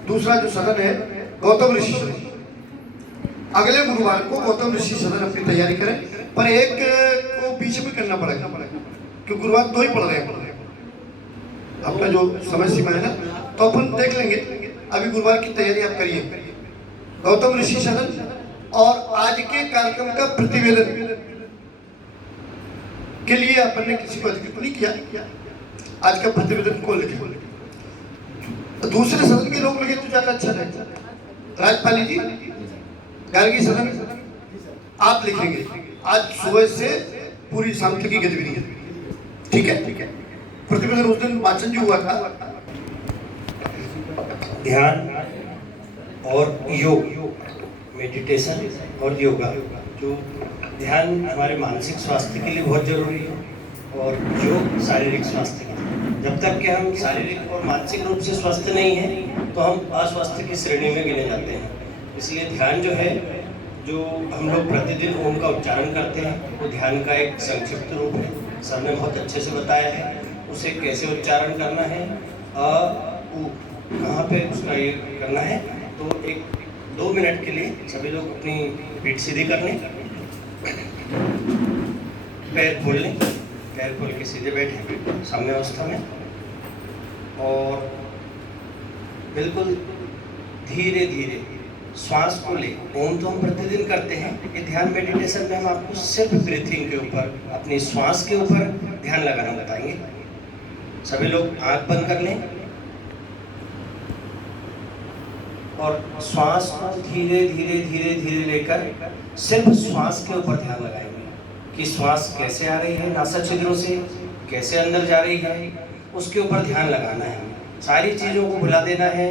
दूसरा जो सदन है गौतम ऋषि सदन, अगले गुरुवार को गौतम ऋषि सदन अपनी तैयारी करें, पर एक को बीच में करना पड़ेगा क्योंकि गुरुवार 2 ही पढ़ रहे हैं, अपना जो समय सीमा है ना, तो अपन देख लेंगे। अभी गुरुवार की तैयारी आप करिए। गौतम ऋषि सदन और आज के कार्यक्रम का प्रतिवेदन के लिए अपन ने किसी को अधिकृत नहीं किया, आज का प्रतिवेदन को लिखे, तो दूसरे सदन के लोग लिखे तो ज्यादा अच्छा रहेगा। राजपाली जी, गार्गी सदन आप लिखेंगे, आज सुबह से पूरी शाम तक की गतिविधि है, ठीक है। प्रतिवेदन उस दिन वाचन जो हुआ था, ध्यान और योग, मेडिटेशन और योगा। जो ध्यान हमारे मानसिक स्वास्थ्य के लिए बहुत जरूरी है और योग शारीरिक स्वास्थ्य के लिए। जब तक कि हम शारीरिक और मानसिक रूप से स्वस्थ नहीं हैं तो हम अस्वस्थ की श्रेणी में गिने जाते हैं। इसलिए ध्यान जो है, जो हम लोग प्रतिदिन ओम का उच्चारण करते हैं, वो ध्यान का एक संक्षिप्त रूप है। सर ने बहुत अच्छे से बताया है उसे कैसे उच्चारण करना है, उ कहाँ पे उसका ये करना है। तो 1-2 मिनट के लिए सभी लोग अपनी पीठ सीधी कर लें, पैर खोल लें, पैर खोल के सीधे बैठे साम्य अवस्था में, और बिल्कुल धीरे धीरे श्वास को ले। ओम तो हम प्रतिदिन करते हैं, ये ध्यान मेडिटेशन में हम आपको सिर्फ ब्रीथिंग के ऊपर, अपनी श्वास के ऊपर ध्यान लगाना बताएंगे। सभी लोग आंख बंद कर लें और श्वास को धीरे धीरे धीरे धीरे लेकर सिर्फ श्वास के ऊपर ध्यान लगाएंगे कि श्वास कैसे आ रही है, नासा छिद्रों से कैसे अंदर जा रही है, उसके ऊपर ध्यान लगाना है। सारी चीज़ों को भुला देना है,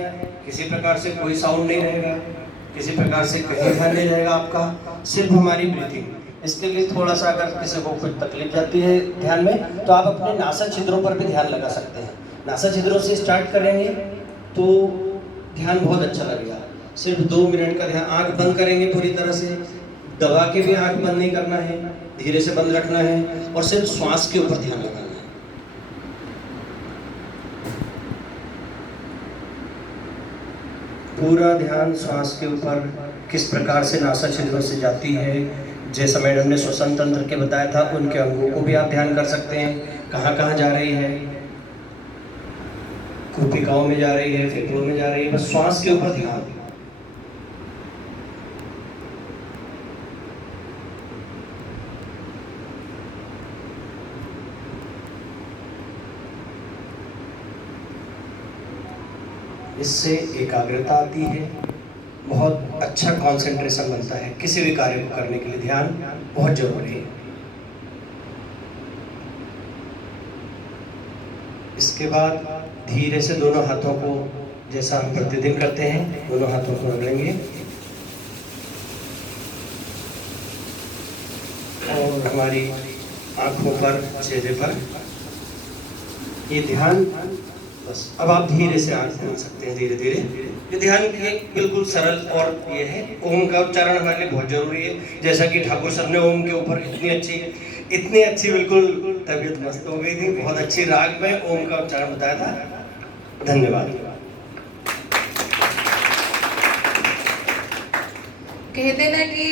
किसी प्रकार से कोई साउंड नहीं रहेगा, किसी प्रकार से कहीं ध्यान नहीं रहेगा आपका, सिर्फ हमारी ब्रीथिंग। इसके लिए थोड़ा सा अगर किसी को कुछ तकलीफ जाती है ध्यान में, तो आप अपने नासा छिद्रों पर भी ध्यान लगा सकते हैं। नासा छिद्रों से स्टार्ट करेंगे तो ध्यान बहुत अच्छा लगेगा। सिर्फ 2 मिनट का ध्यान, आंख बंद करेंगे पूरी तरह से, दबा के भी आंख बंद नहीं करना है, धीरे से बंद रखना है और सिर्फ श्वास के ऊपर ध्यान लगाना है। पूरा ध्यान श्वास के ऊपर, किस प्रकार से नासा छिद्रों से जाती है। जैसा मैडम ने श्वसन तंत्र के बताया था, उनके अंगों को भी आप ध्यान कर सकते हैं, कहाँ कहाँ जा रही है, कुपिकाओं में जा रही है, फेफड़ों में जा रही है, बस श्वास के ऊपर ध्यान। इससे एकाग्रता आती है, बहुत अच्छा कंसंट्रेशन बनता है। किसी भी कार्य को करने के लिए ध्यान बहुत जरूरी है। इसके बाद धीरे से दोनों हाथों को, जैसा हम प्रतिदिन करते हैं, दोनों हाथों को रगड़ेंगे और हमारी आंखों पर, चेहरे पर ये ध्यान। बस अब आप धीरे से आंख खोल सकते हैं, धीरे धीरे। ये ध्यान एक बिल्कुल सरल और ये है, ओम का उच्चारण हमारे लिए बहुत जरूरी है। जैसा कि ठाकुर सर ने ओम के ऊपर इतनी अच्छी बिल्कुल तबीयत मस्त हो गई थी, बहुत अच्छी राग में ओम का उच्चारण बताया था। धन्यवाद। कहते ना कि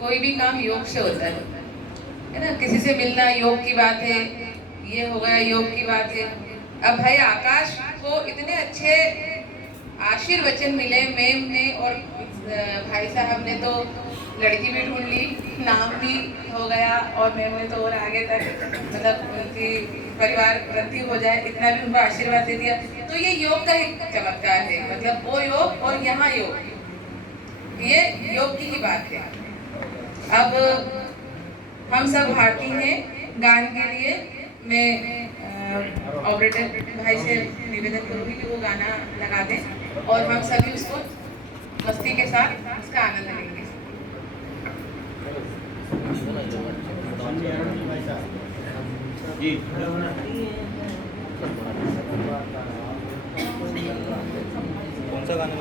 कोई भी काम योग से होता है ना। किसी से मिलना योग की बात है, ये हो गया योग की बात है। अब भाई आकाश को इतने अच्छे आशीर्वचन मिले मैम ने, और भाई साहब ने तो लड़की भी ढूंढ ली, नाम भी हो गया, और मैम ने तो और आगे तक मतलब उनकी परिवार वृद्धि हो जाए, इतना भी उनको आशीर्वाद दे दिया। तो ये योग का एक चमत्कार है, मतलब वो योग और यहाँ योग, ये योग की ही बात है। अब हम सब भारतीय हैं। गान के लिए मैं ऑपरेटर भाई से निवेदन करूँगी कि वो गाना लगा दें और हम सभी उसको मस्ती के साथ इसका आनंद लेंगे। कौन सा गाना?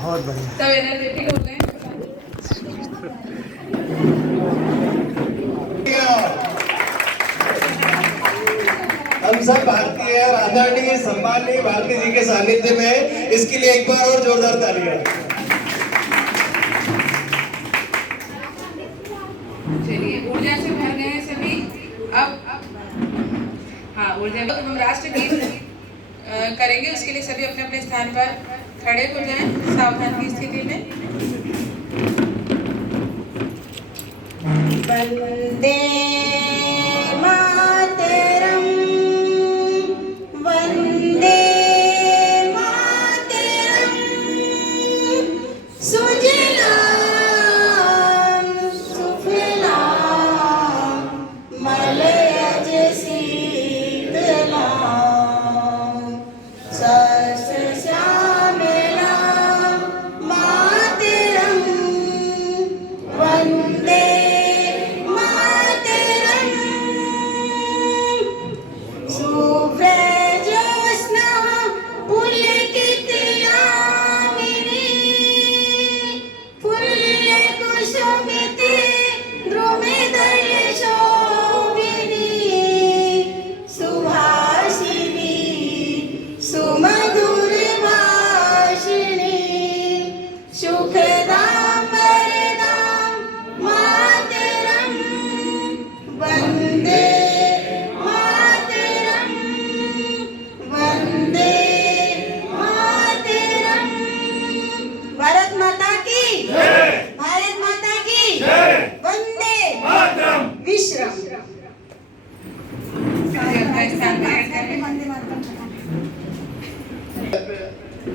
बहुत बढ़िया सब एनर्जेटिक हो गए। हम सब भारतीय और आदरणीय सम्माननीय भारती जी के सानिध्य में इसके लिए एक बार और जोरदार तालियां। चलिए ऊर्जा से भर गए हैं सभी। अब हाँ ऊर्जा हम राष्ट्र गीत करेंगे, उसके लिए सभी अपने अपने स्थान पर खड़े हो जाएं सावधान की स्थिति में। वंदे मातरम वंदे मातरम सुजलां सुफलां मलयज शीतलां सस्य श्यामलां मातरं वंदे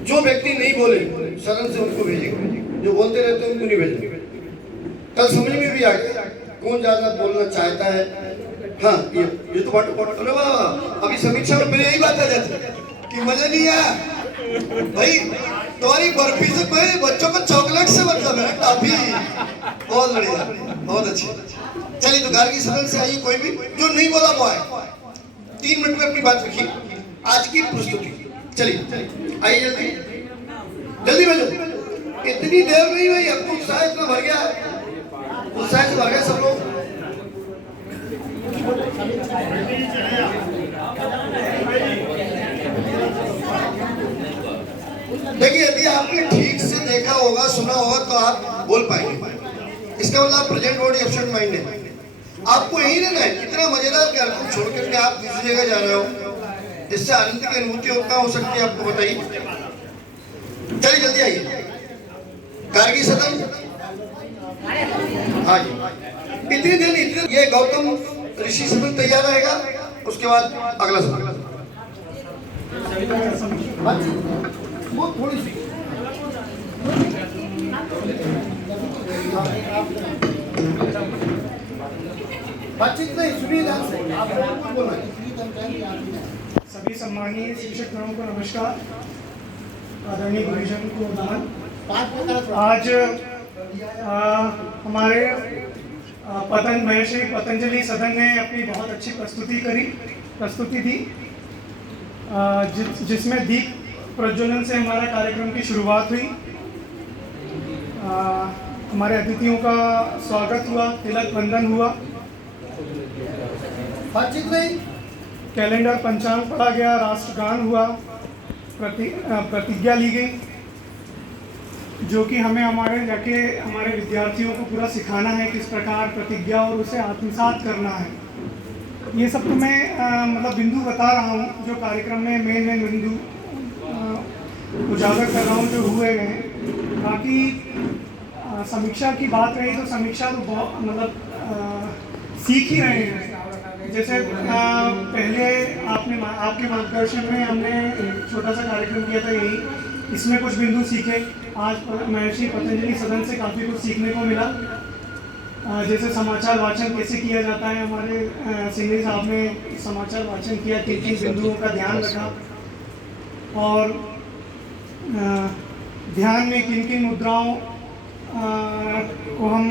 जो व्यक्ति नहीं बोले सदन से उनको भेजेंगे, जो बोलते रहते हैं उनको नहीं भेजेंगे। कल समझ में भी आ गया कौन ज्यादा बोलना चाहता है। हाँ ये तो अरे वाह, अभी समीक्षा में मेरी यही बात आ जाती है कि मजा नहीं आया भाई, तुम्हारी बर्फी से कोई बच्चों को चॉकलेट से मतलब है, टॉफी। बहुत बढ़िया, बहुत अच्छी। चलिए तो गार्गी सदन से आइए, कोई भी जो नहीं बोला वो है 3 मिनट में अपनी बात रखिए। आज की प्रस्तुति चलिए आइए जल्दी जल्दी भेजो, इतनी देर नहीं भाई, आपको उत्साह इतना भर गया, उत्साह से भर गया सब लोग। देखिए यदि आपने ठीक से देखा होगा सुना होगा तो आप बोल पाएंगे, इसका मतलब प्रेजेंट बॉडी एब्सेंट माइंड है। आपको यही रहना है, इतना मजेदार कार्यक्रम छोड़ करके आप दूसरी जगह जा रहे हो, जिससे आनंद की अनुभूति कहाँ हो सकती है आपको बताइए। चलिए जल्दी आइए, गार्गी सदन। हाँ जी, इतनी देर नहीं, ये गौतम ऋषि सदन तैयार रहेगा, उसके बाद अगला सदन। वो थोड़ी सी बातचीत नहीं, सुनिए ध्यान से, आप बोल रहे हैं। सभी सम्मानीय शिक्षक गणों को नमस्कार, आदरणीय गुरुजन को नमन। आज हमारे महर्षि पतंजलि सदन ने अपनी बहुत अच्छी प्रस्तुति दी, जिसमें दीप प्रज्वलन से हमारा कार्यक्रम की शुरुआत हुई। हमारे अतिथियों का स्वागत हुआ, तिलक बंधन हुआ, कैलेंडर पंचांग पढ़ा गया, राष्ट्रगान हुआ, प्रतिज्ञा ली गई, जो कि हमें हमारे विद्यार्थियों को पूरा सिखाना है किस प्रकार प्रतिज्ञा और उसे आत्मसात करना है। ये सब तो मैं मतलब बिंदु बता रहा हूँ, जो कार्यक्रम में मेन बिंदु उजागर कर रहा हूँ जो हुए गए। बाकी समीक्षा की बात रही तो समीक्षा तो बहुत मतलब सीख ही रहे हैं। जैसे पहले आपके मार्गदर्शन में हमने छोटा सा कार्यक्रम किया था यही, इसमें कुछ बिंदु सीखे। आज महर्षि पतंजलि सदन से काफ़ी कुछ सीखने को मिला। जैसे समाचार वाचन कैसे किया जाता है, हमारे सिंघी साहब ने समाचार वाचन किया, किन बिंदुओं का ध्यान रखा और ध्यान में किन मुद्राओं को हम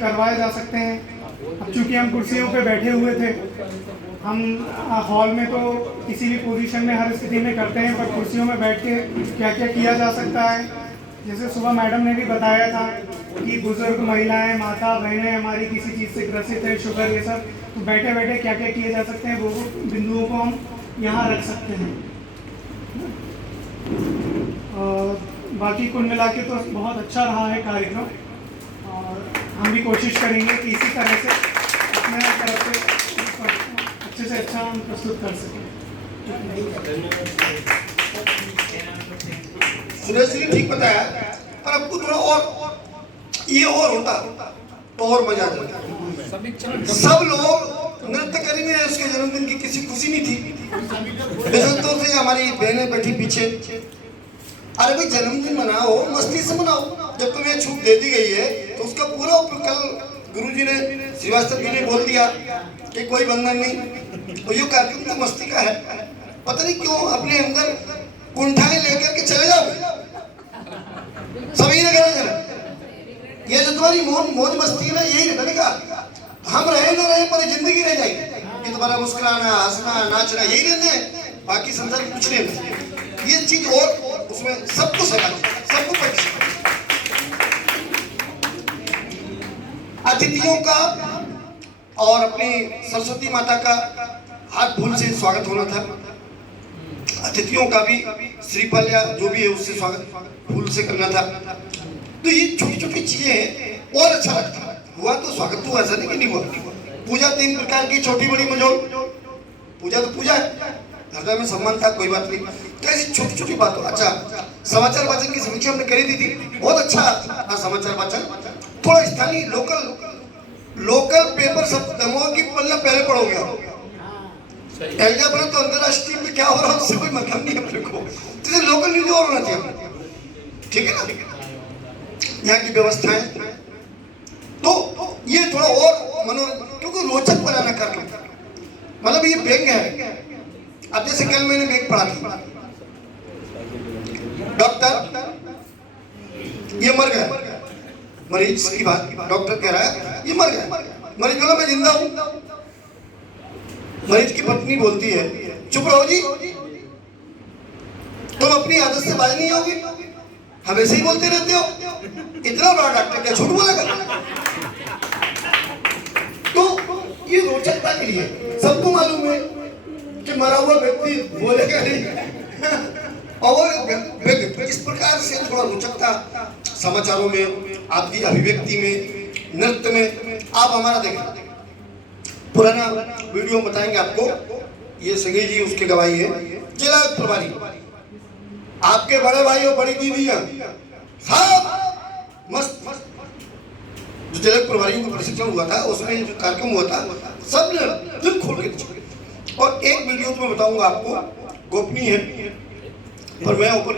करवाए जा सकते हैं। अब चूँकि हम कुर्सियों पे बैठे हुए थे, हम हॉल में तो किसी भी पोजीशन में हर स्थिति में करते हैं, पर कुर्सियों में बैठ के क्या क्या किया जा सकता है। जैसे सुबह मैडम ने भी बताया था कि बुजुर्ग महिलाएं, माता बहनें हमारी किसी चीज़ से ग्रसित है, शुगर ये सब, तो बैठे बैठे क्या क्या किए जा सकते हैं, वो बिंदुओं को हम यहाँ रख सकते हैं। और बाकी कुल मिला के तो बहुत अच्छा रहा है कार्यक्रम और हम भी कोशिश करेंगे कि इसी तरह से अपने तरफ से अच्छे से अच्छा हम प्रस्तुत कर सकें। सुरेश जी ठीक बताया, पर आपको थोड़ा और ये और होता तो और मजा आ जाता। सब लोग नृत्य करेंगे, उसके जन्मदिन की किसी खुशी नहीं थी। बेसंतों से हमारी बहनें बैठी पीछे, अरे भाई जन्मदिन मनाओ, मस्ती से मनाओ। जब तुम्हें छूट दे दी गई है तो उसका पूरा कल गुरुजी ने, श्रीवास्तव जी ने बोल दिया कि कोई बंधन नहीं, तो ये कार्यक्रम तो मस्ती का है। पता नहीं क्यों अपने अंदर कुंठाएं लेकर के चले जाओ, सभी ने कहना चला ये जो तुम्हारी मौज मस्ती है ना, यही रहने का। हम रहे ना रहे पर जिंदगी रह जाएगी, ये तुम्हारा मुस्कुराना, हंसना, नाचना यही रहने हैं, बाकी संसार कुछ नहीं। ये चीज और उसमें सबको सका, सबको पता। अतिथियों का और अपनी सरस्वती माता का हाथ फूल से स्वागत होना था। अतिथियों का भी श्रीफल या जो भी है उससे स्वागत फूल से करना था। तो ये छोटी छोटी चीजें हैं और अच्छा लगता है। हुआ तो स्वागत हुआ, ऐसा नहीं कि नहीं हुआ। पूजा 3 प्रकार की, छोटी बड़ी मझोल। पूजा तो पूजा है, हृदय में सम्मान था, कोई बात नहीं। तो ऐसी छोटी छोटी बात हो। अच्छा, समाचार वाचन की समीक्षा हमने करी दी थी, बहुत अच्छा था समाचार वाचन। थोड़ा स्थानीय लोकल पेपर सब दमोह की पन्ना पहले पढ़ोगे आप, पढ़ो तो अंतरराष्ट्रीय में क्या हो रहा है उससे कोई मतलब नहीं अपने को। तो लोकल न्यूज और होना चाहिए, ठीक है ना, यहाँ की व्यवस्थाएं। तो ये थोड़ा और मनोरंजन, क्योंकि रोचक बनाना कर मतलब ये व्यंग है। अब जैसे कल मैंने व्यंग पढ़ा था, डॉक्टर ये मर गया, मरीज की बात, डॉक्टर कह रहा है ये मर गया। मरीज बोला मैं जिंदा हूं। मरीज की पत्नी बोलती है चुप रहो जी, तुम अपनी आदत से बाज नहीं आओगे, हम ऐसे ही बोलते रहते हो। इतना बड़ा डॉक्टर क्या झूठ बोलेगा? तो ये रोचकता के लिए सबको मालूम है कि मरा हुआ व्यक्ति बोलेगा नहीं और इस प्रकार से थोड़ा रोचकता समाचारों में, आपकी अभिव्यक्ति में, नृत्य में। आप हमारा देखें, पुराना वीडियो बताएंगे आपको, ये संगी जी उसकी गवाही है। जिला प्रभारी, आपके बड़े भाई और बड़ी दीदियां सब मस्त। जो जिला प्रभारियों का प्रशिक्षण हुआ था उसमें जो कार्यक्रम हुआ था, सब ने दिल खोल के। और एक वीडियो तो मैं बताऊंगा आपको, गोपनीय है, पर मैं ऊपर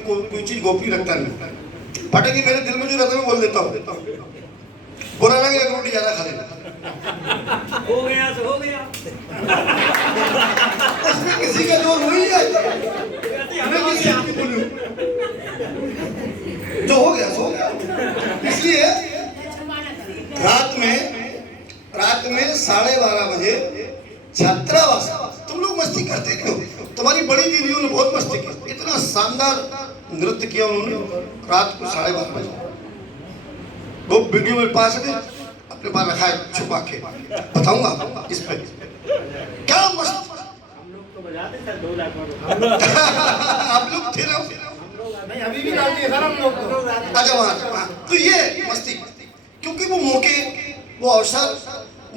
कोई चीज गोपनीय रखता नहीं। फटाके मेरे दिल में जो रहता है मैं बोल देता हूँ, बुरा लगे रोटी ज्यादा खा लेना। हो गया तो हो गया, उसमें किसी का जोर हो ही जाए, मैं किसी आपकी बोलूं जो हो गया सो हो गया। इसलिए रात में 12:30 बजे छात्रावास। तुम लोग मस्ती करते क्यों? तुम्हारी बड़ी दीदियों ने बहुत मस्ती की, इतना शानदार नृत्य किया उन्होंने रात को 12:30 बजे। वो वीडियो में पास है, अपने पास रखा है छुपा के, बताऊंगा इस पे क्या मस्त। आप लोग थे ना? नहीं, अभी भी डालती है सर हम लोग को। अच्छा वहाँ तो ये मस्ती, क्योंकि वो मौके, वो अवसर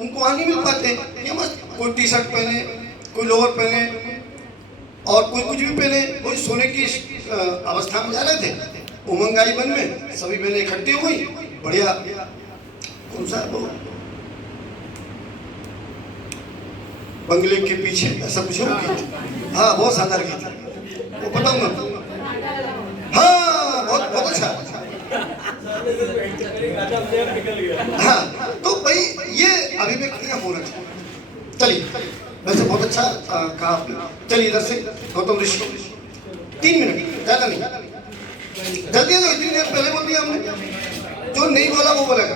उनको वहाँ नहीं मिल पाते। ये मस्त, कोई टी शर्ट पहने, कोई लोअर पहने और कोई कुछ भी पहने, कोई सोने की अवस्था में जा रहे थे। उमंगाई वन में सभी बहनें इकट्ठी हो गई, बढ़िया। कौन सा वो बंगले के पीछे ऐसा कुछ हो? हाँ, बहुत शानदार गीत, वो बताऊंगा। हाँ, बहुत बहुत अच्छा। हाँ, तो भाई ये अभिव्यक्ति का पूरक है। चलिए, वैसे बहुत अच्छा कहा आपने। चलिए इधर से गौतम ऋषि, 3 मिनट, ज्यादा नहीं, जल्दी है। तो इतनी देर पहले बोल दिया हमने, जो नहीं बोला वो बोलेगा।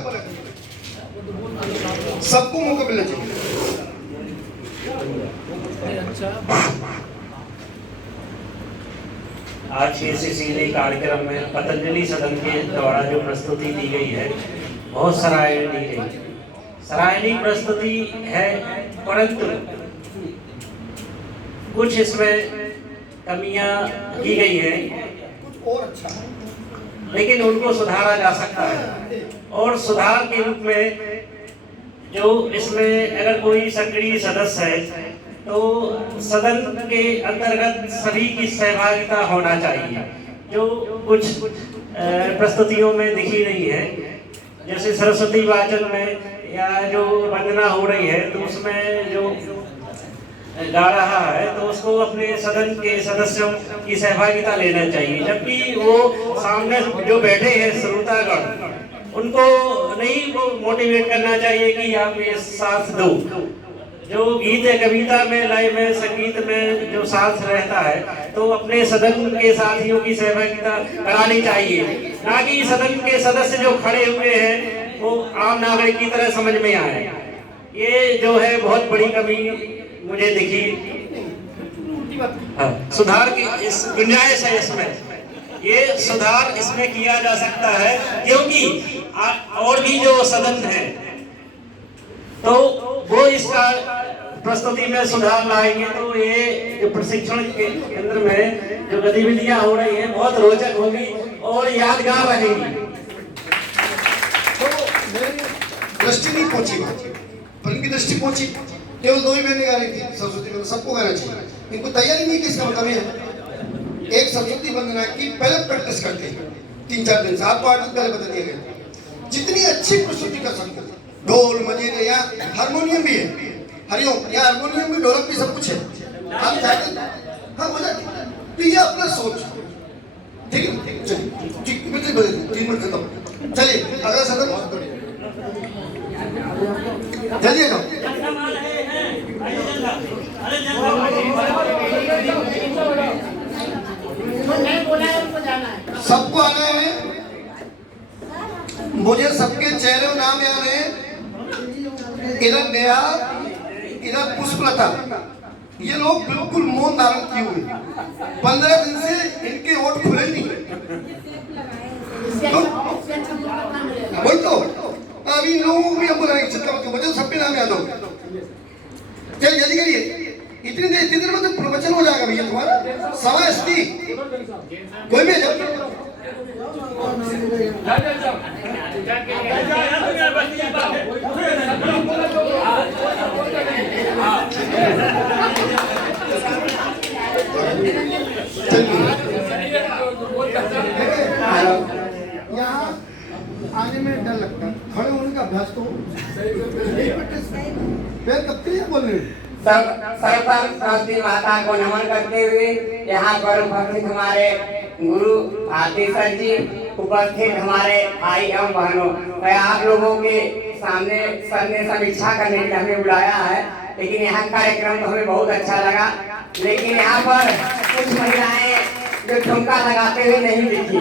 सबको मौका मिलना चाहिए। आज के इस इसीलिए कार्यक्रम में पतंजलि सदन के द्वारा जो प्रस्तुति दी गई है बहुत सराहनीय गई, सराहनीय प्रस्तुति है, परंतु कुछ इसमें कमियां की गई हैं और अच्छा, लेकिन उनको सुधारा जा सकता है। और सुधार के रूप में जो इसमें अगर कोई सक्रिय सदस्य है तो सदन के अंतर्गत सभी की सहभागिता होना चाहिए, जो कुछ प्रस्तुतियों में दिखी नहीं है। जैसे सरस्वती वाचन में या जो वंदना हो रही है तो उसमें जो गा रहा है तो उसको अपने सदन के सदस्यों की सहभागिता लेना चाहिए, जबकि वो सामने जो बैठे हैं श्रोतागण उनको नहीं वो मोटिवेट करना चाहिए कि आप ये साथ दो। जो गीत है, कविता में, लय में, संगीत में जो साथ रहता है तो अपने सदन के साथियों की सहभागिता करानी चाहिए, ना कि सदन के सदस्य जो खड़े हुए हैं वो आम नागरिक की तरह समझ में आए। ये जो है बहुत बड़ी कमी मुझे दिखी। सुधार की इस गुंजाइश है, इसमें ये सुधार इसमें किया जा सकता है, क्योंकि और भी जो सदन है तो वो इसका प्रस्तुति में सुधार लाएंगे तो ये जो प्रशिक्षण के केंद्र में जो गतिविधियां हो रही हैं बहुत रोचक होगी और यादगार रहेगी। तो मेरी दृष्टि नहीं पहुंची, पर इनकी दृष्टि पहुंची। केवल 2 ही बहनें गा रही थी सरस्वती वंदना, सबको गाना चाहिए। इनको तैयारी नहीं की, इसका मतलब है एक सरस्वती वंदना की पहले प्रैक्टिस करते हैं 3-4 दिन से। आपको 8 दिन पहले बता दिया गया जितनी अच्छी प्रस्तुति कर सकते हैं। ढोल मजीरे, या हारमोनियम भी है, हरिओम, या हारमोनियम भी, ढोलक भी, सब कुछ है। आप चाहते हाँ हो जाए तो ये अपना सोच, ठीक है? चलिए ठीक, बिल्कुल 3 मिनट खत्म। चलिए अगला सदन चलिए ना। सबको आना है, मुझे सबके चेहरे नाम याद है। इधर नेहा, इधर पुष्पलता, ये लोग बिल्कुल मौन धारण किए हुए। 15 दिन से इनके होठ खुले नहीं। बोल तो अभी इन लोगों को भी हमको मुझे सबके नाम याद हो। चल जल्दी करिए, इतनी देर में तो प्रवचन हो जाएगा भैया तुम्हारा। समय स्थिति कोई भी यहाँ आने में डर लगता है, खड़े होने का अभ्यास तो पैर कपते हैं बोलने। सर्वप्रथम सरस्वती माता को नमन करते हुए यहाँ पर उपस्थित हमारे गुरु भारती सर जी, उपस्थित हमारे भाई एवं बहनों, मैं आप लोगों के सामने सर ने समीक्षा करने के लिए हमें बुलाया है, लेकिन यहाँ कार्यक्रम तो हमें बहुत अच्छा लगा। लेकिन यहाँ पर कुछ महिलाएं जो ठुमका लगाते हुए नहीं दिखी।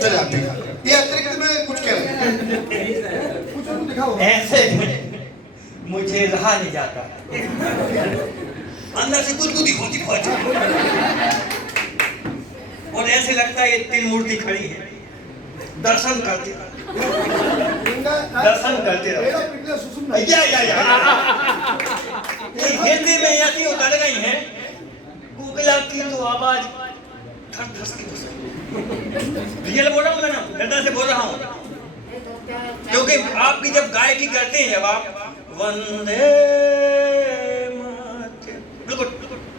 चलिए आप ठीक है। ये अतिरिक्त में कुछ कह रहे हैं? ऐसे मुझे रहा नहीं जाता, अंदर से गुदगुदी होती बहुत, और ऐसे लगता है ये 3 मूर्ति खड़ी है, दर्शन करते रहो। हिंदी में ऐसी उतर गई है, गूगला की तो आवाज धस धस की रियल बोल रहा हूँ मैं ना, हृदय से बोल रहा हूँ, क्योंकि आपकी जब गायकी करते हैं, जब आप वंदे बिल्कुल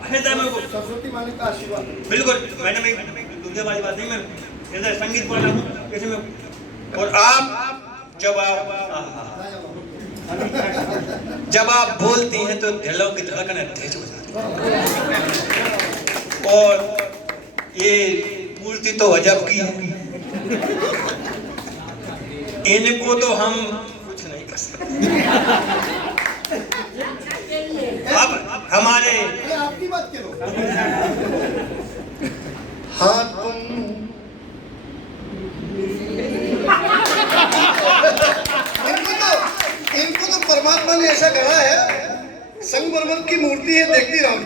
हृदय में, सरस्वती माँ का आशीर्वाद, बिल्कुल मैंने दूसरे वाली बात नहीं, मैं हृदय संगीत बोल रहा हूँ जैसे में, और आप जब आप बोलती हैं तो दिलों की धड़कनें तेज हो जाती हैं, और ये मूर्ति तो अजब की है, इनको तो हम कुछ नहीं कर सकते। अब हमारे आपकी बात करो। हाँ तुम इनको तो परमात्मा ने ऐसा गढ़ा है, संगमरमर की मूर्ति है, देखती रहो।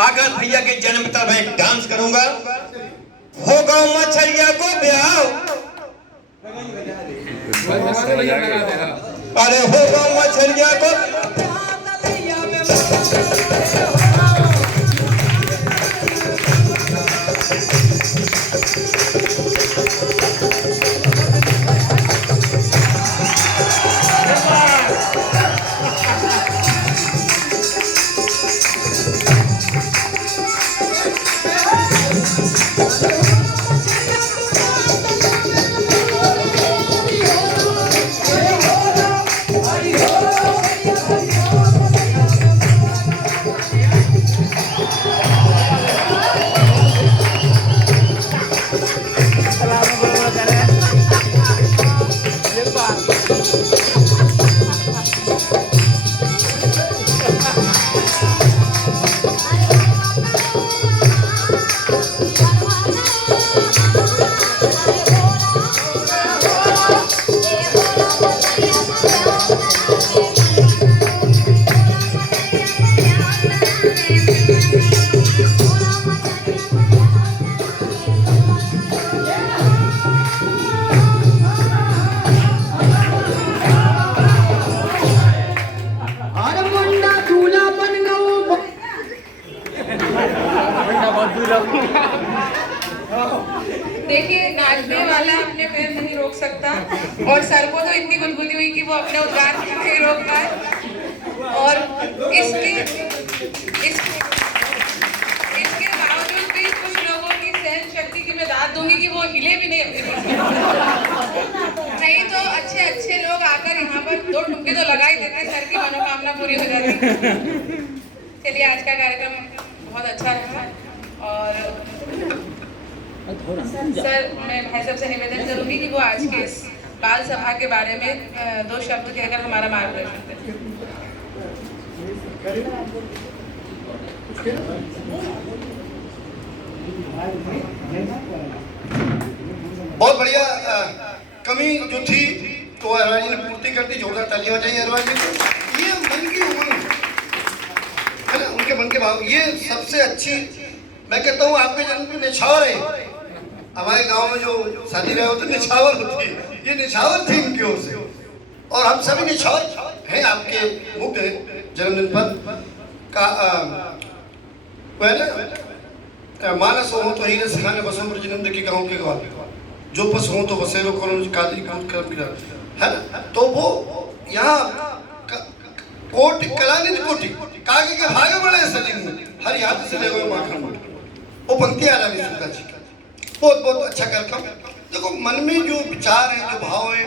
आकाश भैया के जन्म तब मैं डांस करूंगा, हो गाँव मछलिया को ब्याह, अरे हो गाँव मछलिया को देखिए, नाचने वाला अपने पैर नहीं रोक सकता, और सर को तो इतनी गुदगुदी हुई कि वो अपने उद्गार नहीं रोक पाए, और इसके बावजूद भी कुछ लोगों की सहन शक्ति की मैं दाद दूंगी कि वो हिले भी नहीं अपने नहीं तो अच्छे लोग आकर यहाँ पर 2 ठुमके तो लगा ही देते, सर की मनोकामना पूरी हो जाती। चलिए, आज का कार्यक्रम बहुत अच्छा रहा, और सर मैं भाई साहब से निवेदन करूंगी कि वो आज के इस बाल सभा के बारे में 2 शब्द कहकर हमारा मार्गदर्शन करें। बहुत बढ़िया। कमी जो थी तो अरवा जी ने पूर्ति कर दी, जोरदार तालियां हो जाइए अरवा जी को। ये मन की उमंग है ना, उनके मन के भाव, ये सबसे अच्छी, मैं कहता हूँ आपके जन्म की निछावर है। हमारे गांव में जो शादी रहे होते निछावर होती है, ये निछावर थी इनकी ओर से, और हम सभी निछावर हैं आपके मुक्त जन्मदिन पर का मानस हो तो हीरे सिखाने बसों पर जन्म देखी गाँव के गवाह, जो पस हो तो बसेरो करो कादरी कर्म की है ना। तो वो यहाँ कोटि कलानिधि कोटि कागे के भागे बड़े सजिन हर याद से ले गए माखन वो पंक्ति आ रही सुधा जी का, बहुत अच्छा कार्यक्रम। देखो, मन में जो विचार है, जो भाव है,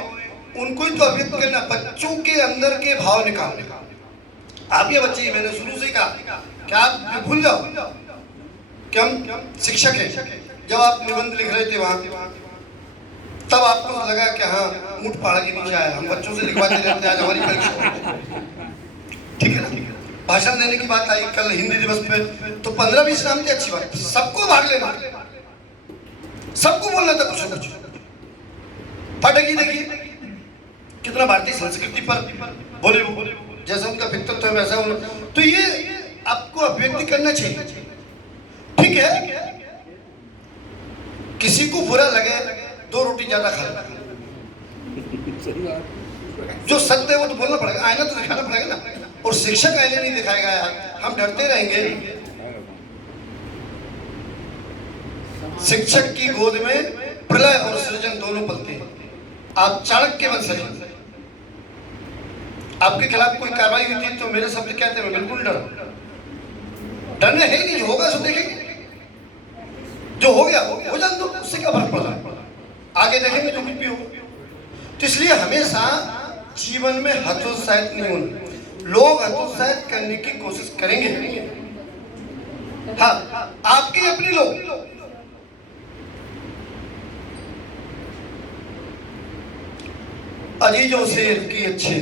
उनको ही तो अभिव्यक्त करना, बच्चों के अंदर के भाव निकालने का। आप ये बच्चे, मैंने शुरू से कहा कि आप भूल जाओ कि हम शिक्षक हैं। जब आप निबंध लिख रहे थे वहाँ तब आपको लगा कि हाँ मुठ पहाड़ के नीचे आया, हम बच्चों से लिखवाते रहते हैं, आज हमारी परीक्षा ठीक है ना। भाषण देने की बात आई कल हिंदी दिवस पे, तो 15-20 नाम की अच्छी बात, सबको भाग लेना, सबको बोलना था कुछ न कुछ। पाठक जी देखिए कितना भारतीय संस्कृति पर बोले, वो जैसा उनका व्यक्तित्व है वैसा उन्होंने, तो ये आपको अभिव्यक्ति करना चाहिए। ठीक है, किसी को बुरा लगे 2 रोटी ज्यादा खा ले, जो सत्य है वो तो बोलना पड़ेगा, आईना तो दिखाना पड़ेगा ना। और शिक्षक आईने नहीं दिखाएगा यार, हम डरते रहेंगे। शिक्षक की गोद में प्रलय और सृजन दोनों पलते हैं। आप चाणक्य वंशज हैं, आपके खिलाफ कोई कार्रवाई हुई थी तो मेरे शब्द कहते हैं बिल्कुल डरने है ही नहीं, होगा सो देखेंगे, जो हो गया हो जान दो, उससे क्या फर्क पड़ता है, आगे देखेंगे जो कुछ भी हो। तो इसलिए हमेशा जीवन में हतोत्साहित नहीं होना। लोग हतोत्साहित करने की कोशिश करेंगे, हाँ आपके अपने लोग। अजीजों से रखी अच्छे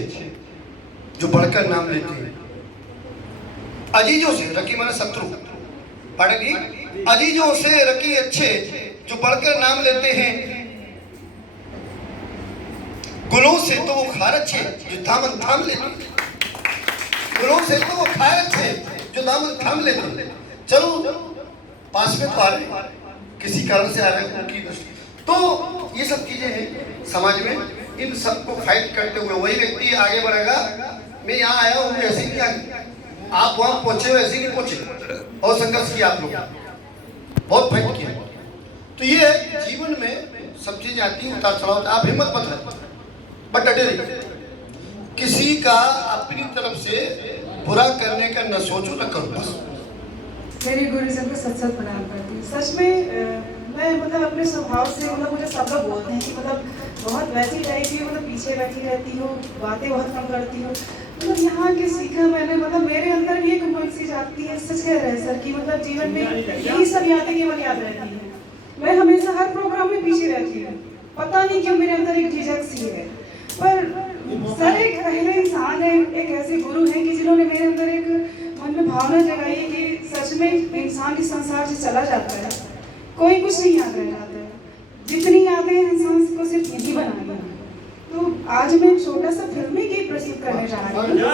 जो बढ़कर नाम लेते हैं, अजीजों से रखी माने शत्रु, पाठक जी, अजीजों से रखी अच्छे जो बढ़कर नाम लेते हैं, गुलों से तो वो खार अच्छे जो दामन थाम लेते, गुलों से तो वो खार अच्छे जो दामन थाम लेते। चलो पास में तो आ रहे, किसी कारण से आ रहे उनकी दृष्टि, तो ये सब चीजें हैं समाज में। इन सबको फाइट करते हुए वही व्यक्ति आगे बढ़ेगा। मैं यहाँ आया हूँ ऐसे नहीं आया, आप वहां पहुंचे हो ऐसे नहीं पहुंचे, और संघर्ष किया आप लोग, बहुत फाइट किया। तो ये जीवन में सब चीजें आती हैं, उतार चढ़ाव, आप हिम्मत मत रहे बट डटे रहिए, किसी का अपनी तरफ से बुरा करने का न सोचो न करो बस। मेरे गुरुजन को सच सच प्रणाम करती हूँ। सच में मैं मतलब अपने स्वभाव से मतलब मुझे सब लोग बोलते हैं कि मतलब बहुत वैसी टाइप की, मतलब पीछे बैठी रहती हूँ, बातें बहुत कम करती हूँ। मतलब यहाँ के सीखा मैंने, मतलब मेरे अंदर ये कमजोरी जाती है, सच कह रहे हैं सर कि मतलब जीवन में यही सब यादें केवल याद रहती है। मैं हमेशा हर प्रोग्राम में पीछे रहती हूँ, पता नहीं क्यों मेरे अंदर एक झिझक सी है। पर सर एक पहले इंसान है, एक ऐसे गुरु हैं कि जिन्होंने मेरे अंदर एक मन में भावना जगाई है कि सच में इंसान इस संसार से चला जाता है, कोई कुछ नहीं याद रह जाता है, जितनी यादें इंसान को सिर्फ यही बनानी है। तो आज मैं एक छोटा सा फिल्मी गीत प्रस्तुत करने जा रही हूँ।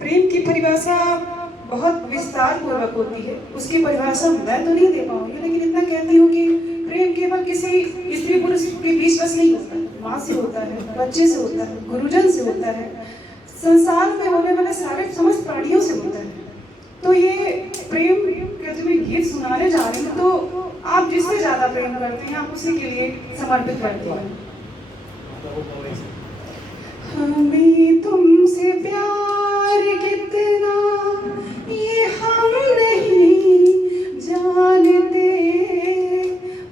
प्रेम की परिभाषा बहुत विस्तार पूर्वक होती है, उसकी परिभाषा मैं तो नहीं दे पाऊंगी, लेकिन इतना कहती हूँ कि प्रेम केवल किसी स्त्री पुरुष के बीच बस नहीं होता, माँ से होता है, बच्चे से होता है, गुरुजन से होता है, संसार में होने वाले सारे समस्त प्राणियों से होता है। तो ये प्रेम का जो मैं गीत सुनाने जा रही हूँ, तो आप जिससे ज्यादा प्रेम करते हैं आप उसी के लिए समर्पित करते हैं। हमें तुमसे प्यार कितना ये हम नहीं जानते,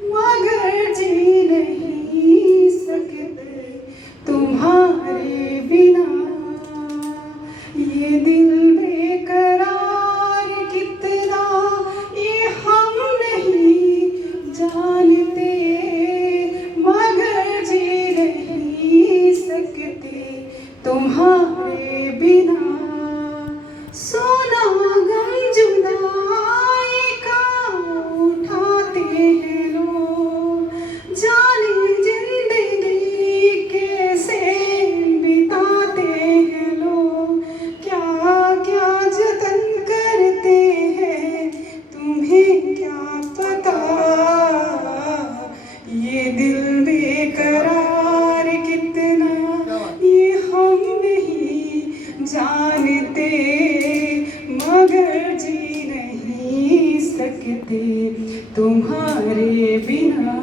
मगर जी नहीं सकते तुम्हारे बिना, ये दिल बेकरार कितना ये हम नहीं जानते, मगर जी नहीं सकते तुम्हारे बिना। सोना गम जुदाई का उठाते हैं लोग, जाने जिंदगी कैसे बिताते हैं लोग, क्या क्या जतन करते हैं तुम्हें क्या पता, ये दिल बेकरार कितना ये हम नहीं जानते, मगर जी नहीं सकते तुम्हारे बिना।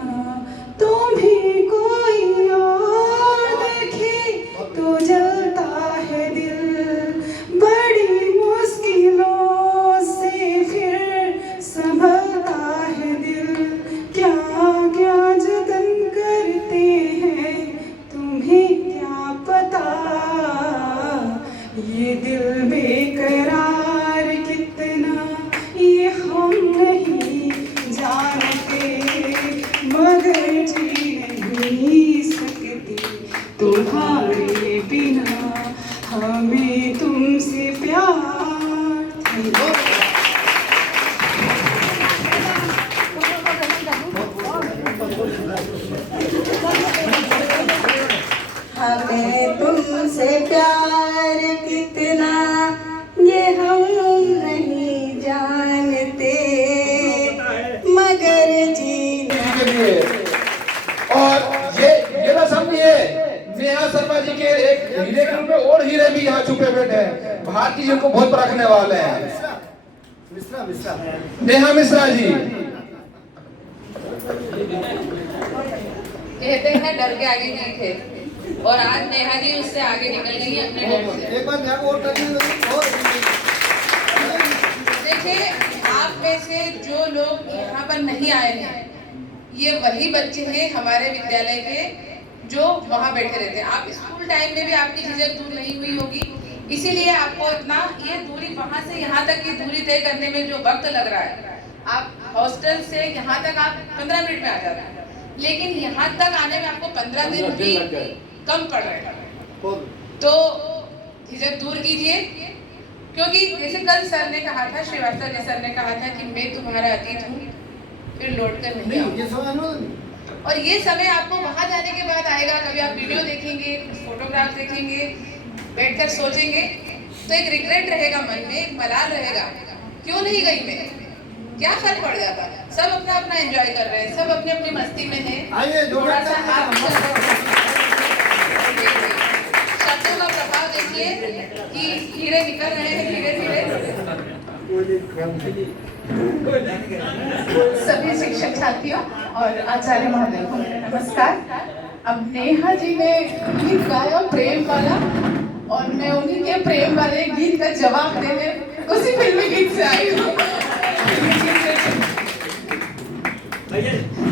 तुम्हें कोई और देखे तो जलता है दिल, बड़ी मुश्किलों से फिर संभलता है दिल, क्या क्या जतन करते हैं तुम्हें क्या पता, ये दिल बेकरार कितना ये हम नहीं जानते, हीरे के रूप में और हीरे भी यहाँ छुपे बैठे हैं। भारती जी को बहुत परखने वाले हैं। नेहा मिश्रा जी। कहते हैं डर के आगे जीत है, और आज नेहा जी उससे आगे निकल गई है अपने डर से। एक बार और देखिए, आप में से जो लोग यहाँ पर नहीं आए हैं, ये वही बच्चे हैं हमारे विद्यालय के जो वहाँ बैठे रहते हैं। आप स्कूल टाइम में भी आपकी झिझक दूर नहीं हुई होगी, इसीलिए आपको इतना ये दूरी वहाँ से यहाँ तक की दूरी तय करने में जो वक्त लग रहा है, आप हॉस्टल से यहाँ तक आप 15 मिनट में आ जाते हैं, लेकिन यहाँ तक आने में आपको 15 दिन भी कम पड़ रहे हैं। तो झिझक दूर कीजिए, क्योंकि जैसे कल सर ने कहा था, श्रीवास्तव जी सर ने कहा था कि मैं तुम्हारा अतीत हूँ, फिर लौट कर नहीं आऊंगा। और ये समय आपको वहां जाने के बाद आएगा। कभी आप वीडियो देखेंगे, फोटोग्राफ देखेंगे, बैठकर सोचेंगे, तो एक रिग्रेट रहेगा मन में, एक मलाल रहेगा, क्यों नहीं गई मैं, क्या फर्क पड़ जाता। सब अपना अपना एंजॉय कर रहे हैं, सब अपनी अपनी मस्ती में हैं। थोड़ा सा शब्दों का प्रभाव देखिए कि हीरे निकल रहे हैं धीरे धीरे। सभी शिक्षक साथियों और आचार्य महोदय को नमस्कार। अब नेहा जी ने गीत गाया प्रेम वाला, और मैं उन्हीं के प्रेम वाले गीत का जवाब देने उसी फिल्मी गीत से आई हूँ।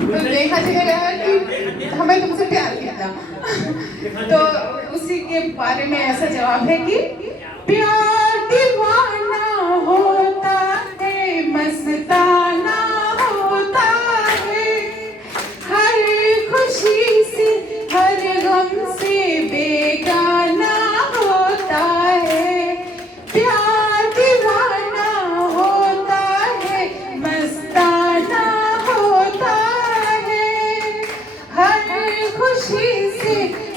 तो नेहा जी ने कहा कि हमें तुमसे प्यार किया था, तो उसी के बारे में ऐसा जवाब है कि प्यार दीवाना होता है, मस्ताना होता है, हर खुशी से हर गम से बेगाना होता है। प्यार दीवाना होता है, मस्ताना होता है, हर खुशी से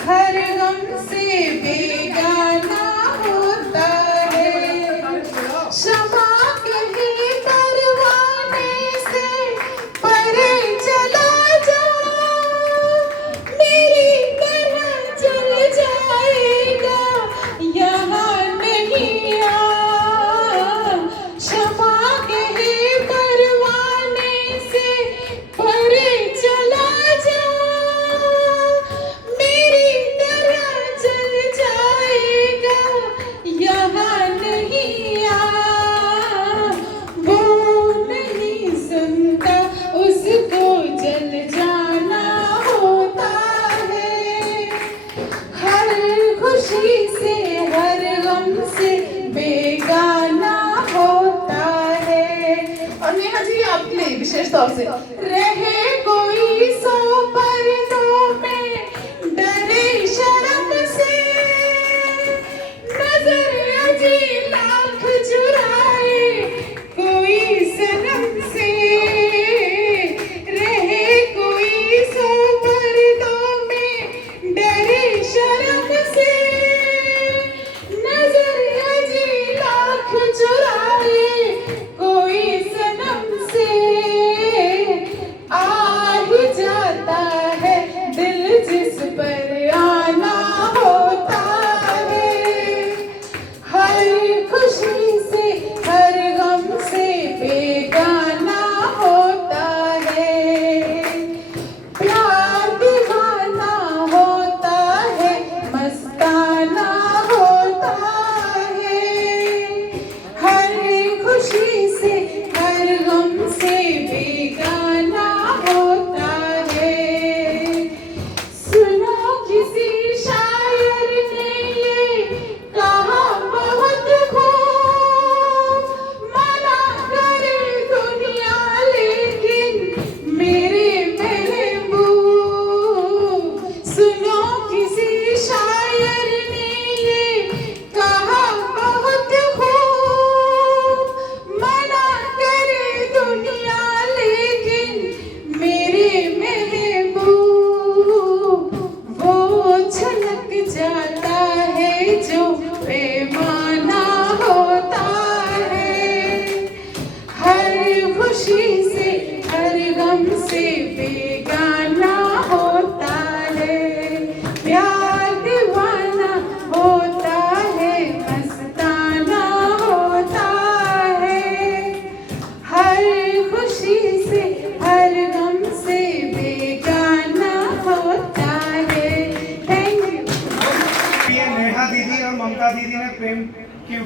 हर गम से बेगाना होता है। क्षमा कहीं करवाने से परे चला जा, मेरी तरह चल जाएगा यहाँ नहीं आ। क्षमा कहीं करवाने से परे चला जा, मेरी तरह चल जाएगा यहाँ नहीं आ। वो नहीं सुनता, उसको जल जाना होता है, हर खुशी से हर गम से बेगाना होता है। और नेहा जी आपके लिए विशेष तौर से, रहे कोई सौ पर्दों में डरे शर्म से, नजर अजी लाख चुराए कोई सनम से, रहे कोई सौ पर्दों में डरे शर्म से, नजर अजी लाख चुराए कोई सनम से,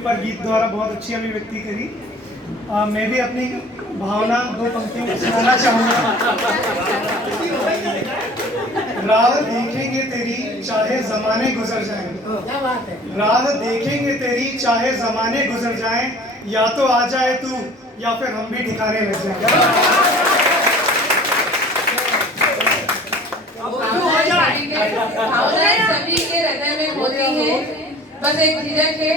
ऊपर गीत द्वारा बहुत अच्छी अभिव्यक्ति करी। मैं भी अपनी भावना 2 पंक्तियों में सुनाना चाहूँगा। राह देखेंगे तेरी चाहे ज़माने गुजर जाएं, राह देखेंगे तेरी चाहे ज़माने गुजर जाएं, या तो आ जाए तू या फिर हम भी ठिकाने लग जाएं। भावनाएं सभी के हृदय में होती हैं, बस एक झिझक है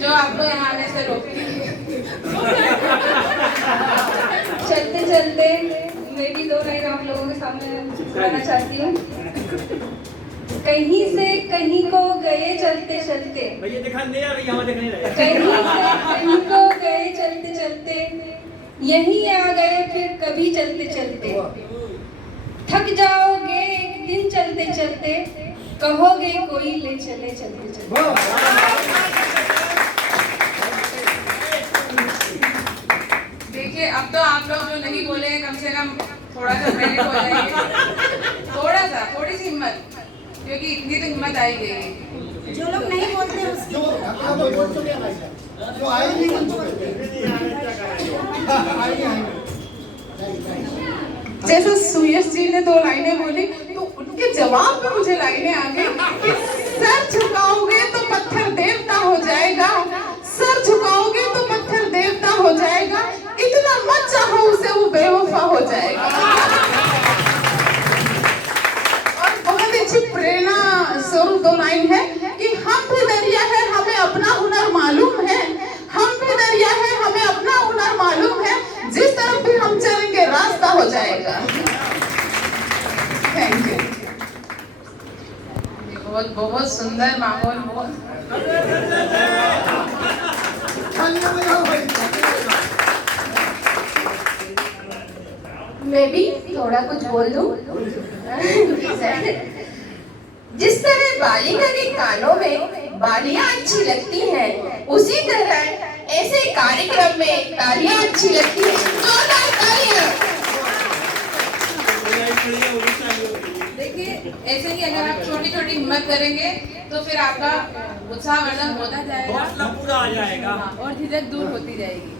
जो आपको यहाँ आने से रोकती है। चलते चलते मैं भी 2 लाइन आप लोगों के सामने सुनाना चाहती हूँ। कहीं से कहीं को गए चलते चलते, कहीं से कहीं को गए चलते चलते, यहीं आ गए फिर कभी चलते चलते। थक जाओगे एक दिन चलते चलते, कहोगे कोई ले चले चलते चलते। देखिए अब तो आप लोग जो नहीं बोले कम से कम थोड़ा सा प्रेरित हो जाएंगे, थोड़ी सी हिम्मत, क्योंकि इतनी तो हिम्मत आई गई है। जो लोग नहीं बोलते जो आए नहीं जैसे सुयश जी ने 2 लाइनें बोली तो उनके जवाब में मुझे लाइनें आ गई कि सर झुकाओगे तो पत्थर देवता हो जाएगा, सर झुकाओगे तो पत्थर देवता हो जाएगा, इतना मत चाहो उसे वो बेवफा हो जाएगा। और बहुत अच्छी प्रेरणा स्वरूप 2 लाइन है कि हम भी दरिया है हमें अपना हुनर मालूम है, हम भी दरिया है हमें अपना हुनर मालूम है, जिस तरफ भी हम चलेंगे रास्ता हो जाएगा। Thank you. बहुत बहुत सुंदर माहौल, बहुत मैं भी थोड़ा कुछ बोल दूं। जिस तरह बालिका के कानों में बालियां अच्छी लगती हैं, उसी तरह ऐसे कार्यक्रम में तालियां अच्छी लगती हैं। जोरदार तालियां। देखिए ऐसे ही अगर आप छोटी छोटी हिम्मत करेंगे तो फिर आपका उत्साहवर्धन होता जाएगा, हौसला पूरा आ जाएगा और झिझक दूर होती जाएगी।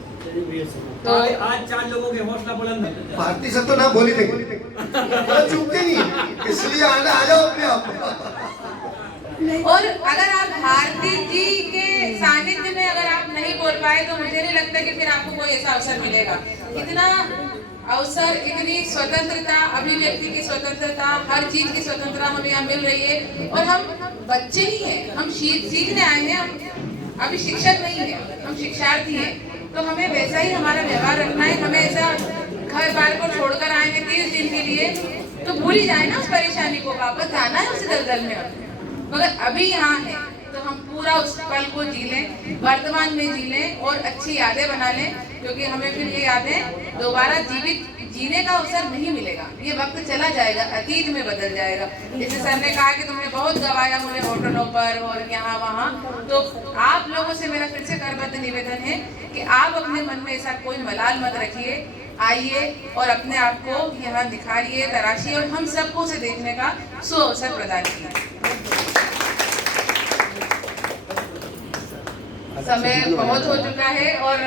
तो आज 4 लोगों के हौसला बुलंद है। भारती सब तो ना बोली थे, चूकते नहीं, इसलिए आना आ जाओ अपने आप। और अगर आप भारती जी के सानिध्य में अगर आप नहीं बोल पाए तो मुझे नहीं लगता कि फिर आपको कोई ऐसा अवसर मिलेगा। इतना अवसर, इतनी स्वतंत्रता, अभिव्यक्ति की स्वतंत्रता, हर चीज की स्वतंत्रता हमें यहाँ मिल रही है। और हम बच्चे ही हैं, हम सीखने आए हैं, हम अभी शिक्षक नहीं है, हम शिक्षार्थी हैं। तो हमें वैसा ही हमारा व्यवहार रखना है। हमें ऐसा घर बार को छोड़कर आएंगे 30 दिन के लिए तो भूल ही जाए ना उस परेशानी को, वापस जाना है उस दलदल में। मगर अभी यहाँ है तो हम पूरा उस पल को जी लें, वर्तमान में जी लें और अच्छी यादें बना लें, क्योंकि हमें फिर ये यादें दोबारा जीवित जीने का अवसर नहीं मिलेगा। ये वक्त चला जाएगा, अतीत में बदल जाएगा। जैसे सर ने कहा कि तुमने बहुत गवाया मुझे होटलों पर और यहाँ वहाँ, तो आप लोगों से मेरा फिर से करबद्ध निवेदन है कि आप अपने मन में ऐसा कोई मलाल मत रखिए, आइए और अपने आप को यहाँ निखारिए, तराशिए और हम सबको उसे देखने का सुअवसर प्रदान कीजिए। समय बहुत हो चुका है और